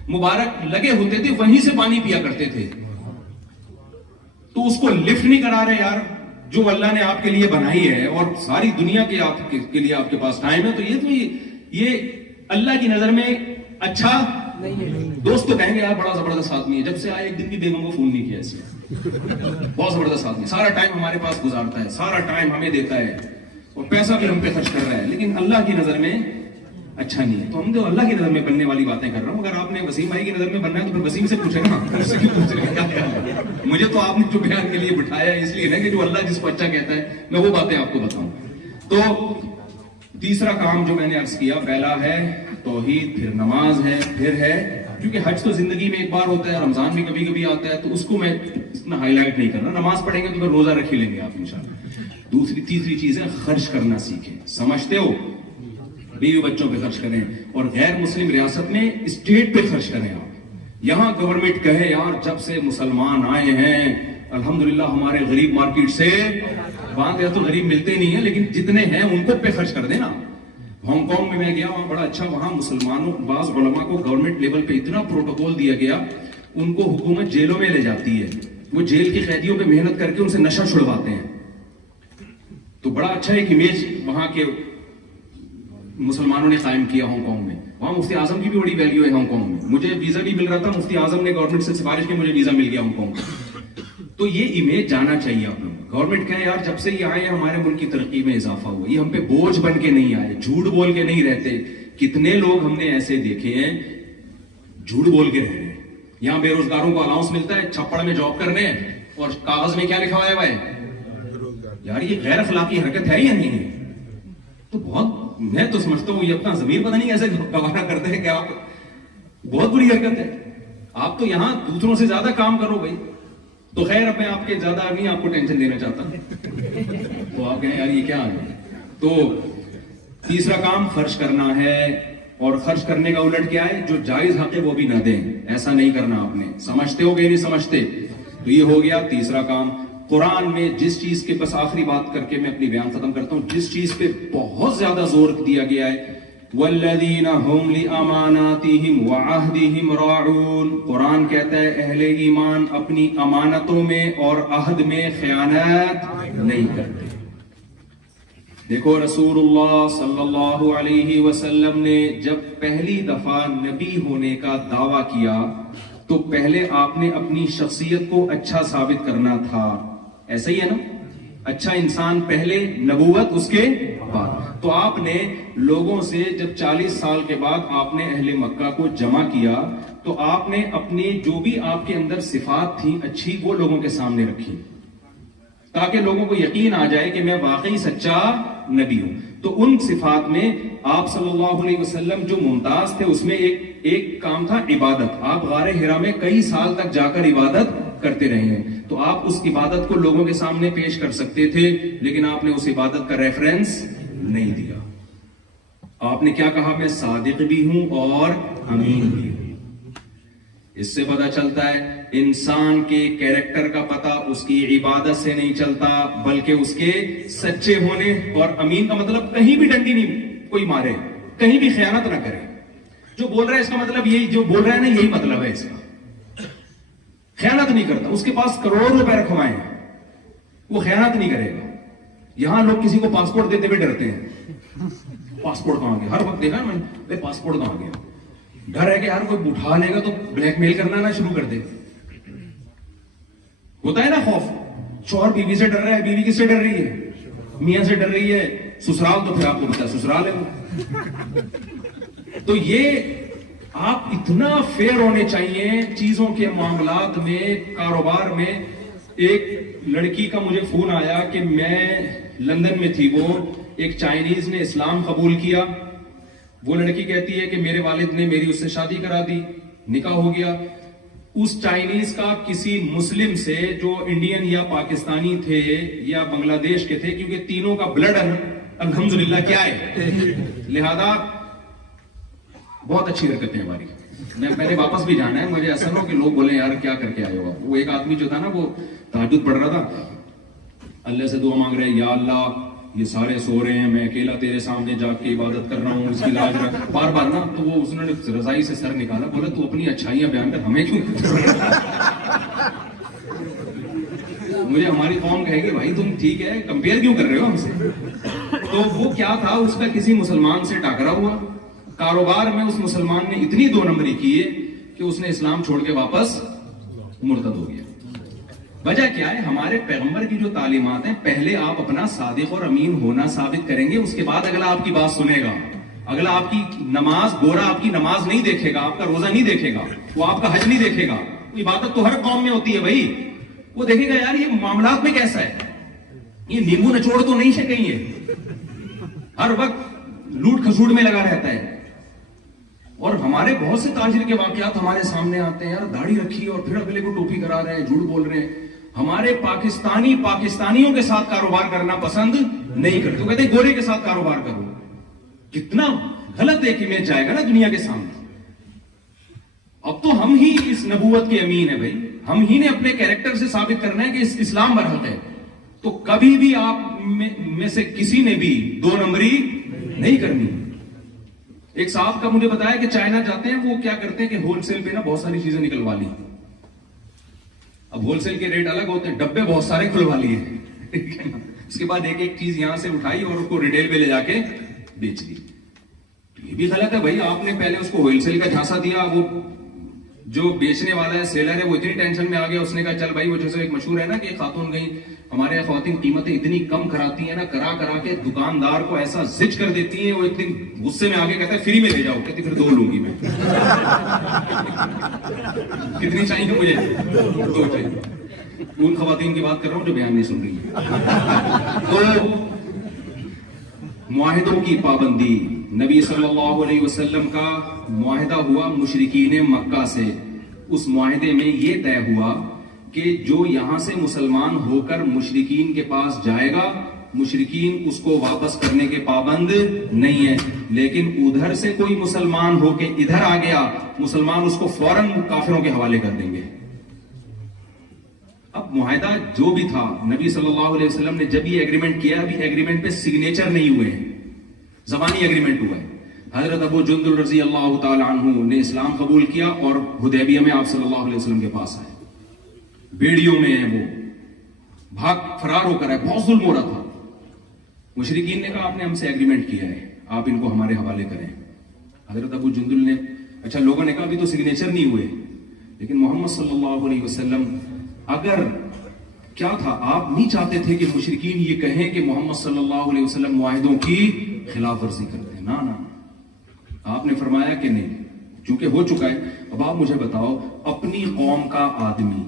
مبارک لگے ہوتے تھے, وہیں سے پانی پیا کرتے تھے. تو اس کو لفٹ نہیں کرا رہے یار, جو اللہ نے آپ کے لیے بنائی ہے اور ساری دنیا کے آپ کے لیے آپ کے پاس ٹائم ہے, تو یہ اللہ کی نظر میں اچھا نہیں ہے. دوست تو کہیں گے یار بڑا زبردست آدمی ہے, جب سے آئے ایک دن بھی بیگم کو فون نہیں کیا ایسے. بہت زبردست آدمی, سارا ٹائم ہمارے پاس گزارتا ہے, سارا ٹائم ہمیں دیتا ہے اور پیسہ بھی ہم پہ خرچ کر رہا ہے, لیکن اللہ کی نظر میں اچھا نہیں ہے. تو ہم تو اللہ کی نظر میں بننے والی باتیں کر رہا ہوں. اگر آپ نے وسیم بھائی کی نظر میں بننا ہے تو پھر وسیم سے پوچھیں نا, مجھ سے کیوں پوچھ رہے ہیں؟ مجھے تو آپ نے جو بیان کے لیے بٹھایا ہے اس لیے نا کہ جو اللہ جس کو اچھا کہتا ہے میں وہ باتیں آپ کو بتاؤں. تو تیسرا کام جو میں نے عرض کیا, پہلا ہے توحید, پھر نماز ہے, پھر ہے کیونکہ حج تو زندگی میں ایک بار ہوتا ہے, رمضان میں کبھی کبھی آتا ہے, تو اس کو میں اتنا ہائی لائٹ نہیں کرنا. نماز پڑھیں گے تو پھر روزہ رکھ ہی لیں گے آپ انشاءاللہ. تیسری چیز ہے خرچ کرنا سیکھیں. سمجھتے ہو, بیوی بچوں پہ خرچ کریں, اور غیر مسلم ریاست میں اسٹیٹ پہ خرچ کریں. آپ یہاں گورنمنٹ کہے یار جب سے مسلمان آئے ہیں الحمدللہ ہمارے غریب مارکیٹ سے, وہاں تو غریب ملتے نہیں ہیں لیکن جتنے ہیں ان کو پہ خرچ کر دینا. ہانگ کانگ میں گیا, وہاں بڑا اچھا, وہاں مسلمانوں بعض علماء کو گورنمنٹ لیول پہ اتنا پروٹوکول دیا گیا, ان کو حکومت جیلوں میں لے جاتی ہے, وہ جیل کی قیدیوں پہ محنت کر کے ان سے نشہ چھڑواتے ہیں. تو بڑا اچھا ایک امیج وہاں کے مسلمانوں نے قائم کیا ہانگ کانگ میں. وہاں مفتی اعظم کی بھی بڑی ویلیو ہے ہانگ کانگ میں. مجھے ویزا نہیں مل رہا تھا, مفتی اعظم نے گورنمنٹ سے سفارش کی, مجھے ویزا مل گیا ہانگ کانگ کا. تو یہ امیج جانا چاہیے آپ لوگوں کو. گورنمنٹ کہے یار جب سے یہ آئے ہمارے ملک کی ترقی میں اضافہ ہوا, یہ ہم پہ بوجھ بن کے نہیں آئے, جھوٹ بول کے نہیں رہتے. کتنے لوگ ہم نے ایسے دیکھے ہیں جھوٹ بول کے رہ رہے ہیں. یہاں بے روزگاروں کو الاؤنس ملتا ہے چھپڑ میں جاب کرنے, اور کاغذ میں کیا لکھا ہوا ہے یار یہ غیر اخلاقی حرکت ہے یا نہیں ہے؟ تو بہت, میں تو سمجھتا ہوں یہ اپنا ضمیر پتہ نہیں ایسے گوارا کرتے ہیں کہ آپ, بہت بری حرکت ہے. آپ تو یہاں دوسروں سے زیادہ کام کرو بھائی. تو خیر اب میں آپ کے زیادہ نہیں آپ کو ٹینشن دینا چاہتا, تو آپ کہیں یار یہ کیا ہے. تو تیسرا کام خرچ کرنا ہے, اور خرچ کرنے کا الٹ کیا ہے, جو جائز حق ہے وہ بھی نہ دیں. ایسا نہیں کرنا آپ نے. سمجھتے ہو کہ نہیں سمجھتے؟ تو یہ ہو گیا تیسرا کام. قرآن میں جس چیز کے, بس آخری بات کر کے میں اپنی بیان ختم کرتا ہوں, جس چیز پہ بہت زیادہ زور دیا گیا ہے, والذین هم لاماناتہم وعہدہم راعون. قرآن کہتا ہے اہل ایمان اپنی امانتوں میں اور عہد میں خیانت نہیں کرتے. دیکھو رسول اللہ صلی اللہ علیہ وسلم نے جب پہلی دفعہ نبی ہونے کا دعویٰ کیا تو پہلے آپ نے اپنی شخصیت کو اچھا ثابت کرنا تھا. ایسا ہی ہے نا, اچھا انسان پہلے, نبوت اس کے بعد. تو آپ نے لوگوں سے جب 40 سال کے بعد آپ نے اہل مکہ کو جمع کیا تو آپ نے اپنی جو بھی آپ کے اندر صفات تھیں اچھی وہ لوگوں کے سامنے رکھی, تاکہ لوگوں کو یقین آ جائے کہ میں واقعی سچا نبی ہوں. تو ان صفات میں آپ صلی اللہ علیہ وسلم جو ممتاز تھے اس میں ایک کام تھا عبادت. آپ غار حرا میں کئی سال تک جا کر عبادت کرتے رہے ہیں, تو آپ اس عبادت کو لوگوں کے سامنے پیش کر سکتے تھے, لیکن آپ نے اس عبادت کا ریفرنس نہیں دیا. آپ نے کیا کہا, میں صادق بھی ہوں اور امین بھی ہوں. اس سے پتہ چلتا ہے انسان کے کیریکٹر کا پتہ اس کی عبادت سے نہیں چلتا بلکہ اس کے سچے ہونے. اور امین کا مطلب کہیں بھی ڈنڈی نہیں کوئی مارے, کہیں بھی خیانت نہ کرے. جو بول رہا ہے اس کا مطلب یہی, جو بول رہا ہے نا یہی مطلب ہے اس کا, خیانت نہیں کرتا. اس کے پاس کروڑوں روپے رکھوائیں وہ خیانت نہیں کرے گا. یہاں لوگ کسی کو پاسپورٹ دیتے ہوئے ڈرتے ہیں, پاسپورٹ کہاں گیا, ہر وقت دیکھا میں پاسپورٹ کہاں گیا. ڈر ہے کہ یار کوئی اٹھا لے گا تو بلیک میل کرنا نہ شروع کر دے. ہوتا ہے نا خوف, شوہر بیوی سے ڈر رہا ہے, بیوی کس سے ڈر رہی ہے, میاں سے ڈر رہی ہے, سسرال تو پھر آپ کو پتا سسرال ہے وہ. تو یہ آپ اتنا فیئر ہونے چاہیے چیزوں کے معاملات میں, کاروبار میں. ایک لڑکی کا مجھے فون آیا کہ میں لندن میں تھی, وہ ایک چائنیز نے اسلام قبول کیا. وہ لڑکی کہتی ہے کہ میرے والد نے میری اس سے شادی کرا دی, نکاح ہو گیا. اس چائنیز کا کسی مسلم سے جو انڈین یا پاکستانی تھے یا بنگلہ دیش کے تھے, کیونکہ تینوں کا بلڈ الحمدللہ کیا ہے, لہذا بہت اچھی حرکت ہے ہماری. میں نے واپس بھی جانا ہے, مجھے ایسا نہ ہو کہ لوگ بولیں یار کیا کر کے آئے ہو. وہ ایک آدمی جو تھا نا وہ تہجد پڑھ رہا تھا, اللہ سے دعا مانگ رہے یا اللہ یہ سارے سو رہے ہیں, میں اکیلا تیرے سامنے جا کے عبادت کر رہا ہوں, اس کی لاج رکھ, بار بار نا. تو وہ اس نے رضائی سے سر نکالا, بولا تو اپنی اچھائیاں بیان کر, ہمیں کیوں. مجھے ہماری قوم کہے گی بھائی تم ٹھیک ہے, کمپیئر کیوں کر رہے ہو ہم سے. تو وہ کیا تھا, اس کا کسی مسلمان سے ٹاکرا ہوا. کاروبار میں اس مسلمان نے اتنی دو نمبری کی ہے کہ اس نے اسلام چھوڑ کے واپس مرتد ہو گیا. وجہ کیا ہے, ہمارے پیغمبر کی جو تعلیمات ہیں, پہلے آپ اپنا صادق اور امین ہونا ثابت کریں گے, اس کے بعد اگلا آپ کی بات سنے گا. اگلا آپ کی نماز, گورا آپ کی نماز نہیں دیکھے گا, آپ کا روزہ نہیں دیکھے گا, وہ آپ کا حج نہیں دیکھے گا. عبادت تو ہر قوم میں ہوتی ہے بھائی, وہ دیکھے گا یار یہ معاملات میں کیسا ہے, یہ نیمبو نچوڑ تو نہیں ہے کہیں, یہ ہر وقت لوٹ کھسوٹ میں لگا رہتا ہے. اور ہمارے بہت سے تاجر کے واقعات ہمارے سامنے آتے ہیں, یار داڑھی رکھی اور پھر اگلے کو ٹوپی کرا رہے ہیں, جھوٹ بول رہے ہیں. ہمارے پاکستانیوں کے ساتھ کاروبار کرنا پسند نہیں کرتے, کہتے ہیں گورے کے ساتھ کاروبار کرو. کتنا غلط ایک امیج جائے گا نا دنیا کے سامنے. اب تو ہم ہی اس نبوت کے امین ہیں بھائی, ہم ہی نے اپنے کیریکٹر سے ثابت کرنا ہے کہ اسلام برحق ہے. تو کبھی بھی آپ میں سے کسی نے بھی دو نمبری نہیں کرنی. ایک صاحب کا مجھے بتایا کہ چائنا جاتے ہیں, وہ کیا کرتے ہیں کہ ہول سیل پہ نا بہت ساری چیزیں نکلوا لی. اب ہول سیل کے ریٹ الگ ہوتے ہیں, ڈبے بہت سارے کھلوا لیے, اس کے بعد ایک ایک چیز یہاں سے اٹھائی اور اس کو ریٹیل پہ لے جا کے بیچ دی. یہ بھی غلط ہے بھائی. آپ نے پہلے اس کو ہول سیل کا جھانسا دیا, وہ جو بیچنے والا ہے, سیلر ہے, وہ اتنی ٹینشن میں آ گیا, اس نے کہا چل بھائی, وہ جیسے ایک مشہور ہے نا کہ خاتون گئی, ہمارے یہاں خواتین قیمتیں اتنی کم کراتی ہیں نا, کرا کرا کے دکاندار کو ایسا زج کر دیتی ہیں, وہ ایک دن غصے میں آگے کہتا ہے فری میں لے جاؤ, کہتی پھر 2 لوں گی میں. کتنی چاہیے مجھے؟ 2 چاہیے. ان خواتین کی بات کر رہا ہوں جو بیان نہیں سن رہی ہیں. تو معاہدوں کی پابندی, نبی صلی اللہ علیہ وسلم کا معاہدہ ہوا مشرکین مکہ سے. اس معاہدے میں یہ طے ہوا کہ جو یہاں سے مسلمان ہو کر مشرکین کے پاس جائے گا, مشرکین اس کو واپس کرنے کے پابند نہیں ہے, لیکن ادھر سے کوئی مسلمان ہو کے ادھر آ گیا, مسلمان اس کو فوراً کافروں کے حوالے کر دیں گے. اب معاہدہ جو بھی تھا, نبی صلی اللہ علیہ وسلم نے جب یہ ایگریمنٹ کیا, ابھی ایگریمنٹ پہ سگنیچر نہیں ہوئے ہیں, زبانی ایگریمنٹ ہوا ہے. حضرت ابو جندل رضی اللہ تعالی عنہ نے اسلام قبول کیا اور حدیبیہ میں آپ صلی اللہ علیہ وسلم کے پاس آئے. بیڑیوں میں ہے, وہ بھاگ فرار ہو کر ہے, بہت ظلم ہو رہا تھا. مشرکین نے کہا آپ نے ہم سے ایگریمنٹ کیا ہے, آپ ان کو ہمارے حوالے کریں. حضرت ابو جندل نے, اچھا لوگوں نے کہا ابھی تو سگنیچر نہیں ہوئے, لیکن محمد صلی اللہ علیہ وسلم, اگر کیا تھا, آپ نہیں چاہتے تھے کہ مشرکین یہ کہیں کہ محمد صلی اللہ علیہ وسلم معاہدوں کی خلاف ورزی کرتے ہیں. نا آپ نے فرمایا کہ نہیں, چونکہ ہو چکا ہے. اب آپ مجھے بتاؤ, اپنی قوم کا آدمی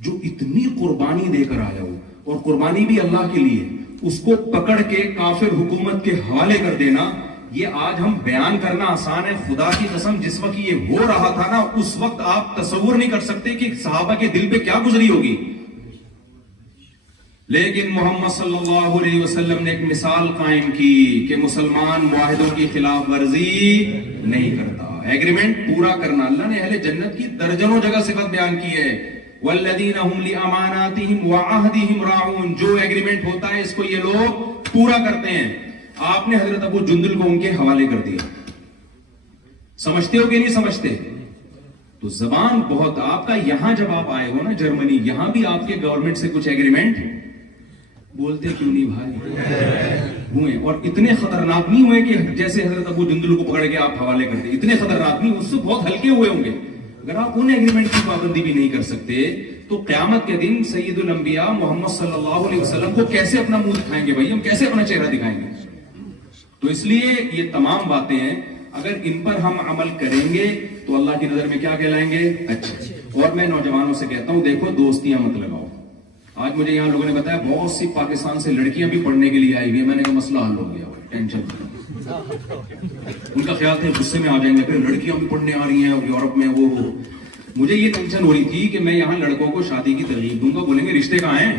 جو اتنی قربانی دے کر آیا ہو, اور قربانی بھی اللہ کے لیے, اس کو پکڑ کے کافر حکومت کے حوالے کر دینا, یہ آج ہم بیان کرنا آسان ہے. خدا کی قسم جس وقت یہ ہو رہا تھا نا, اس وقت آپ تصور نہیں کر سکتے کہ صحابہ کے دل پہ کیا گزری ہوگی. لیکن محمد صلی اللہ علیہ وسلم نے ایک مثال قائم کی کہ مسلمان معاہدوں کی خلاف ورزی نہیں کرتا. ایگریمنٹ پورا کرنا, اللہ نے اہل جنت کی درجنوں جگہ صفت بیان کی ہے. والذین هم لاماناتهم وعهدهم راعون, جو ایگریمنٹ ہوتا ہے اس کو یہ لوگ پورا کرتے ہیں. آپ نے حضرت ابو جندل کو ان کے حوالے کر دیا. سمجھتے ہو کہ نہیں سمجھتے؟ تو زبان بہت, آپ کا یہاں جب آپ آئے ہو نا جرمنی, یہاں بھی آپ کے گورنمنٹ سے کچھ ایگریمنٹ بولتے کیوں نہیں بھائی ہوئے, اور اتنے خطرناک نہیں ہوئے کہ جیسے حضرت ابو جندل کو پکڑ کے آپ حوالے کرتے, اتنے خطرناک نہیں, اس سے بہت ہلکے ہوئے ہوں گے. اگر آپ ان ایگریمنٹ کی پابندی بھی نہیں کر سکتے تو قیامت کے دن سید الانبیاء محمد صلی اللہ علیہ وسلم کو کیسے اپنا منہ دکھائیں گے بھائی, ہم کیسے اپنا چہرہ دکھائیں گے؟ تو اس لیے یہ تمام باتیں ہیں, اگر ان پر ہم عمل کریں گے تو اللہ کی نظر میں کیا کہلائیں گے؟ اچھا. اور میں نوجوانوں سے کہتا ہوں, دیکھو دوستیاں مت لگاؤ. آج مجھے یہاں لوگوں نے بتایا بہت سی پاکستان سے لڑکیاں بھی پڑھنے کے لیے آئی ہوئی ہیں. میں نے کہا مسئلہ حل ہو گیا, ٹینشن. ان کا خیال تھا غصے میں آ جائیں گے, پھر لڑکیاں بھی پڑھنے آ رہی ہیں یورپ میں, وہ مجھے یہ ٹینشن ہو رہی تھی کہ میں یہاں لڑکوں کو شادی کی ترغیب دوں گا, بولیں گے رشتے کہاں ہیں,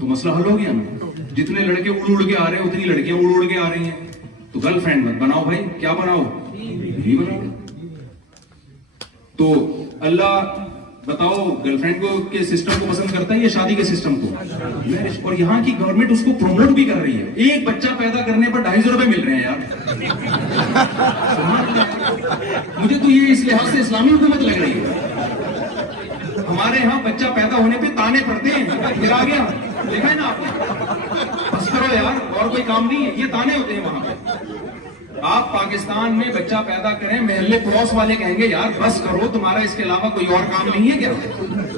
تو مسئلہ حل ہو گیا نا. جتنے لڑکے اڑ کے آ رہے ہیں اتنی لڑکیاں اڑ کے آ رہی ہیں. تو گرل فرینڈ بناؤ بھائی, کیا بناؤ, بیوی بناؤ. تو اللہ بتاؤ گرل فرینڈ کو کے سسٹم کو پسند کرتا ہے یا شادی کے سسٹم کو؟ اور یہاں کی گورنمنٹ اس کو پروموٹ بھی کر رہی ہے. ایک بچہ پیدا کرنے پر 250 روپے مل رہے ہیں یار. مجھے تو یہ اس لحاظ سے اسلامی حکومت لگ رہی ہے. ہمارے یہاں بچہ پیدا ہونے پہ تانے پڑتے ہیں, پھر آ گیا, دیکھا ہے نا آپ نے, بس کرو یار, اور کوئی کام نہیں ہے, یہ تانے ہوتے ہیں وہاں پہ. آپ پاکستان میں بچہ پیدا کریں, محلے پڑوس والے کہیں گے یار بس کرو, تمہارا اس کے علاوہ کوئی اور کام نہیں ہے کیا؟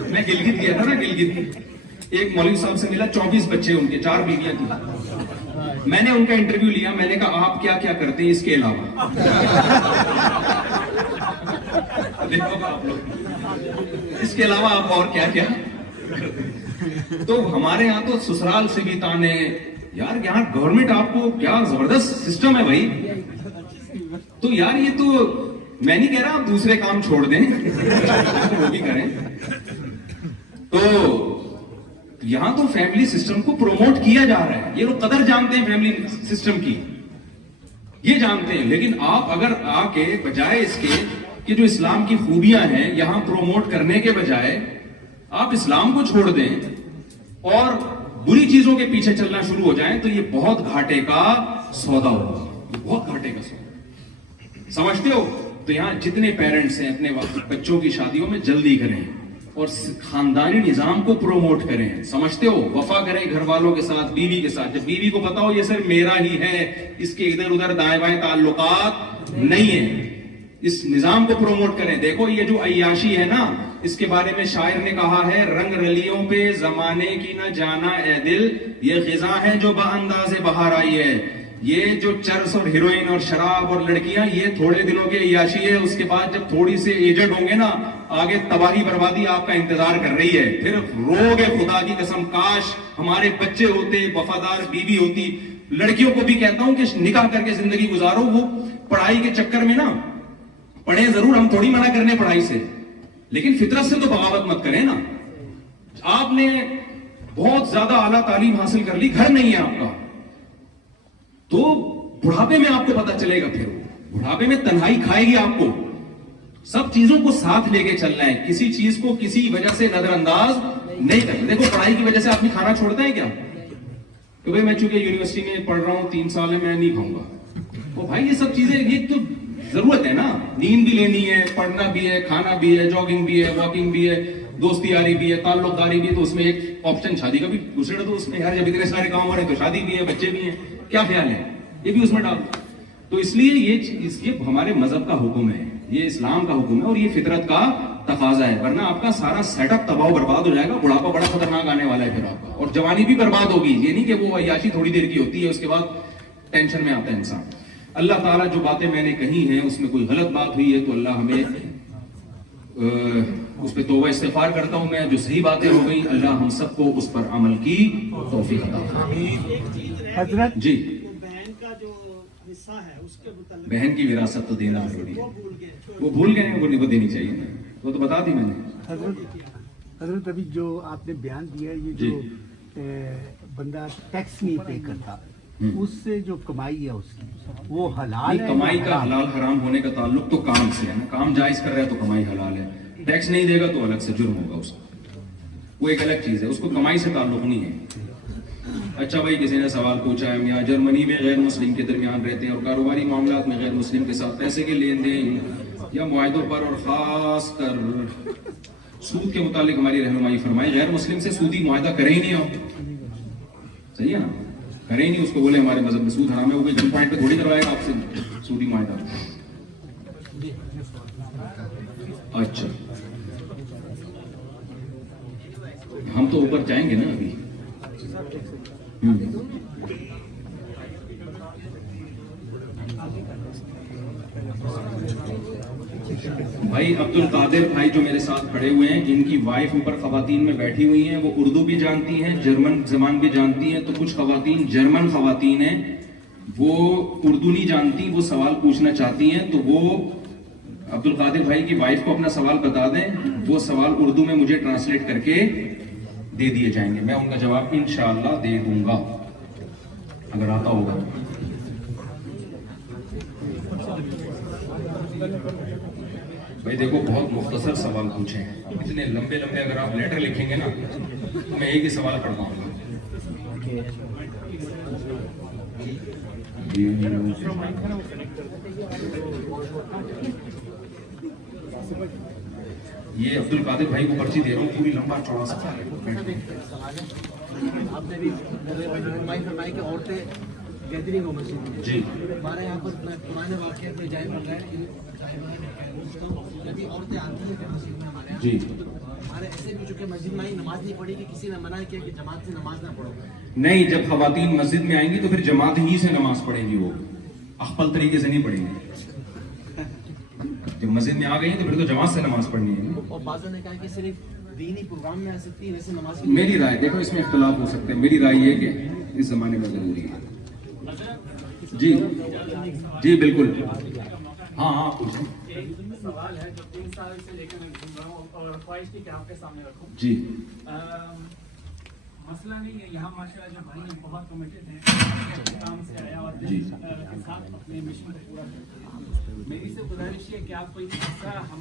میں گلگت گیا تھا نا, گلگت ایک مولوی صاحب سے ملا, 24 بچے ان کے, 4 بیویاں تھیں. میں نے ان کا انٹرویو لیا, میں نے کہا آپ کیا کیا کرتے ہیں اس کے علاوہ؟ دیکھو آپ لوگ اس کے علاوہ آپ اور کیا کیا. تو ہمارے یہاں تو سسرال سے بھی تانے یار, یہاں گورنمنٹ آپ کو کیا زبردست سسٹم ہے بھائی. تو یار یہ تو میں نہیں کہہ رہا آپ دوسرے کام چھوڑ دیں, وہ بھی کریں. تو یہاں تو فیملی سسٹم کو پروموٹ کیا جا رہا ہے, یہ لوگ قدر جانتے ہیں فیملی سسٹم کی, یہ جانتے ہیں. لیکن آپ اگر آ کے بجائے اس کے کہ جو اسلام کی خوبیاں ہیں یہاں پروموٹ کرنے کے بجائے آپ اسلام کو چھوڑ دیں اور بری چیزوں کے پیچھے چلنا شروع ہو جائیں, تو یہ بہت گھاٹے کا سودا ہوگا, بہت گھاٹے کا سودا. سمجھتے ہو؟ تو یہاں جتنے پیرنٹس ہیں اپنے بچوں کی شادیوں میں جلدی کریں, اور خاندانی نظام کو پروموٹ کریں. سمجھتے ہو, وفا کریں گھر والوں کے ساتھ, بیوی کے ساتھ. جب بیوی کو پتا ہو یہ صرف میرا ہی ہے, اس کے ادھر ادھر دائیں بائیں تعلقات نہیں ہیں, اس نظام کو پروموٹ کریں. دیکھو یہ جو عیاشی ہے نا, اس کے بارے میں شاعر نے کہا ہے, رنگ رلیوں پہ زمانے کی نہ جانا اے دل, یہ خزاں ہے جو با انداز بہار آئی ہے. یہ جو چرس اور ہیروئن اور شراب اور لڑکیاں, یہ تھوڑے دنوں کے عیاشی ہے. اس کے بعد جب تھوڑی سے ایجڈ ہوں گے نا, آگے تباہی بربادی آپ کا انتظار کر رہی ہے. پھر رو گے خدا کی قسم, کاش ہمارے بچے ہوتے, وفادار بیوی ہوتی. لڑکیوں کو بھی کہتا ہوں کہ نکاح کر کے زندگی گزارو. وہ پڑھائی کے چکر میں نا, پڑھیں ضرور, ہم تھوڑی منع کرنے پڑھائی سے, لیکن فطرت سے تو بغاوت مت کریں نا. آپ نے بہت زیادہ اعلیٰ تعلیم حاصل کر لی, گھر نہیں ہے آپ کا, تو بڑھاپے میں آپ کو پتا چلے گا. پھر بڑھاپے میں تنہائی کھائے گی آپ کو. سب چیزوں کو ساتھ لے کے چلنا ہے, کسی چیز کو کسی وجہ سے نظر انداز نہیں کرنا. دیکھو پڑھائی کی وجہ سے آدمی کھانا چھوڑتا ہے کیا, کہ بھائی میں چونکہ یونیورسٹی میں پڑھ رہا ہوں 3 سال ہے, میں نہیں کھاؤں گا. تو بھائی یہ سب چیزیں, یہ تو ضرورت ہے نا. نیند بھی لینی ہے, پڑھنا بھی ہے, کھانا بھی ہے, جاگنگ بھی ہے, واکنگ بھی ہے, دوستی یاری بھی ہے, تعلق داری بھی ہے. تو اس میں ایک آپشن شادی کا بھی دوسرے, تو اس میں یار جب اتنے سارے کام ہو رہے ہیں تو شادی بھی ہے, بچے بھی ہیں, کیا خیال ہے, یہ بھی اس میں ڈال. تو اس لیے یہ ہمارے مذہب کا حکم ہے, یہ اسلام کا حکم ہے, اور یہ فطرت کا تقاضا ہے. ورنہ آپ کا سارا سیٹ اپ تباہ و برباد ہو جائے گا. بڑھاپا بڑا خطرناک آنے والا ہے پھر آپ کا, اور جوانی بھی برباد ہوگی. یہ نہیں کہ وہ عیاشی تھوڑی دیر کی ہوتی ہے, اس کے بعد ٹینشن میں آتا ہے انسان. اللہ تعالیٰ جو باتیں میں نے کہی ہیں اس میں کوئی غلط بات ہوئی ہے تو اللہ ہمیں اس پہ توبہ استغفار کرتا ہوں میں. جو صحیح باتیں ہو گئی, اللہ ہم سب کو اس پر عمل کی توفیق عطا فرمائے. حضرت جی, بہن کا جو حصہ ہے اس کے متعلق بہن کی وراثت تو دینا ضروری ہے. وہ بھول گئے ہیں, وہ دینی چاہیے نا, وہ تو بتا دی میں نے. حضرت ابھی جو آپ نے بیان دیا, یہ جو بندہ ٹیکس نہیں پے کرتا, اس سے جو کمائی ہے اس کی, وہ حلال ہے. کمائی کا حلال حرام ہونے کا تعلق تو کام سے ہے نا. کام جائز کر رہا ہے تو کمائی حلال ہے. ٹیکس نہیں دے گا تو الگ سے جرم ہوگا اس کا, وہ ایک الگ چیز ہے, اس کو کمائی سے تعلق نہیں ہے. اچھا بھائی, کسی نے سوال پوچھا ہے, میاں جرمنی میں غیر مسلم کے درمیان رہتے ہیں اور کاروباری معاملات میں غیر مسلم کے ساتھ پیسے کے لین دین یا معاہدوں پر, اور خاص کر سود کے متعلق ہماری رہنمائی فرمائی. غیر مسلم سے سودی معاہدہ کرے ہی نہیں آپ, صحیح ہے نا, کرے ہی نہیں. اس کو بولے ہمارے مذہب میں سود حرام ہے, وہ کوئی گن پوائنٹ پہ تھوڑی کروائے گا آپ سے سودی معاہدہ. اچھا, ہم تو اوپر جائیں گے نا ابھی. بھائی عبد القادر بھائی جو میرے ساتھ کھڑے ہوئے ہیں, ان کی وائف اوپر خواتین میں بیٹھی ہوئی ہیں. وہ اردو بھی جانتی ہیں, جرمن زبان بھی جانتی ہیں. تو کچھ خواتین جرمن خواتین ہیں, وہ اردو نہیں جانتی, وہ سوال پوچھنا چاہتی ہیں. تو وہ عبد القادر بھائی کی وائف کو اپنا سوال بتا دیں, وہ سوال اردو میں مجھے ٹرانسلیٹ کر کے دے دیے جائیں گے. میں ان کا جواب انشاءاللہ دے دوں گا اگر آتا ہوگا. بھائی دیکھو, بہت مختصر سوال پوچھے ہیں. اتنے لمبے لمبے اگر آپ لیٹر لکھیں گے نا تو میں ایک ہی سوال پڑھ پاؤں گا. یہ عبد القادر بھائی کو پرچی دے رہا ہوں, پوری لمبا چوڑا سوال ہے. آپ نے بھی رہنمائی فرمائی کہ عورتیں گیدرنگ ہو مسجد میں. جی, ہمارے یہاں پر پرانے واقعات میں جائے بن رہا ہے, عورتیں آتی ہیں مسجد میں ہمارے یہاں. جی, ہمارے ایسے بھی چونکہ مسجد میں نماز نہیں پڑھی کہ کسی نے منع کیا کہ جماعت سے نماز نہ پڑھو. نہیں, جب خواتین مسجد میں آئیں گی تو پھر جماعت ہی سے نماز پڑھیں گی, وہ اخپل طریقے سے نہیں پڑھیں گے. جب مسجد میں آ گئی تو پھر تو جماعت سے نماز پڑھنی ہے. اور بعضوں نے کہا کہ صرف دینی پروگرام میں آ سکتی ہے, ویسے نماز کی. میری رائے, دیکھو اس میں اختلاف ہو سکتے ہیں, میری رائے یہ کہ اس زمانے میں ضروری ہے. جی جی بالکل, ہاں ہاں پوچھیں. سوال ہے جو 3 سال سے لے کر میں گھوم رہا ہوں اور خواہش تھی کہ آپ کے سامنے رکھوں. جی, مسئلہ نہیں ہے, یہاں ماشاءاللہ جو بھائی ہیں بہت کمیٹڈ ہیں, کام سے آیا اور دل کے ساتھ اپنے مشن کو پورا کرتے ہیں. میری سے گزارش ہے کہ آپ کوئی ایسا ہم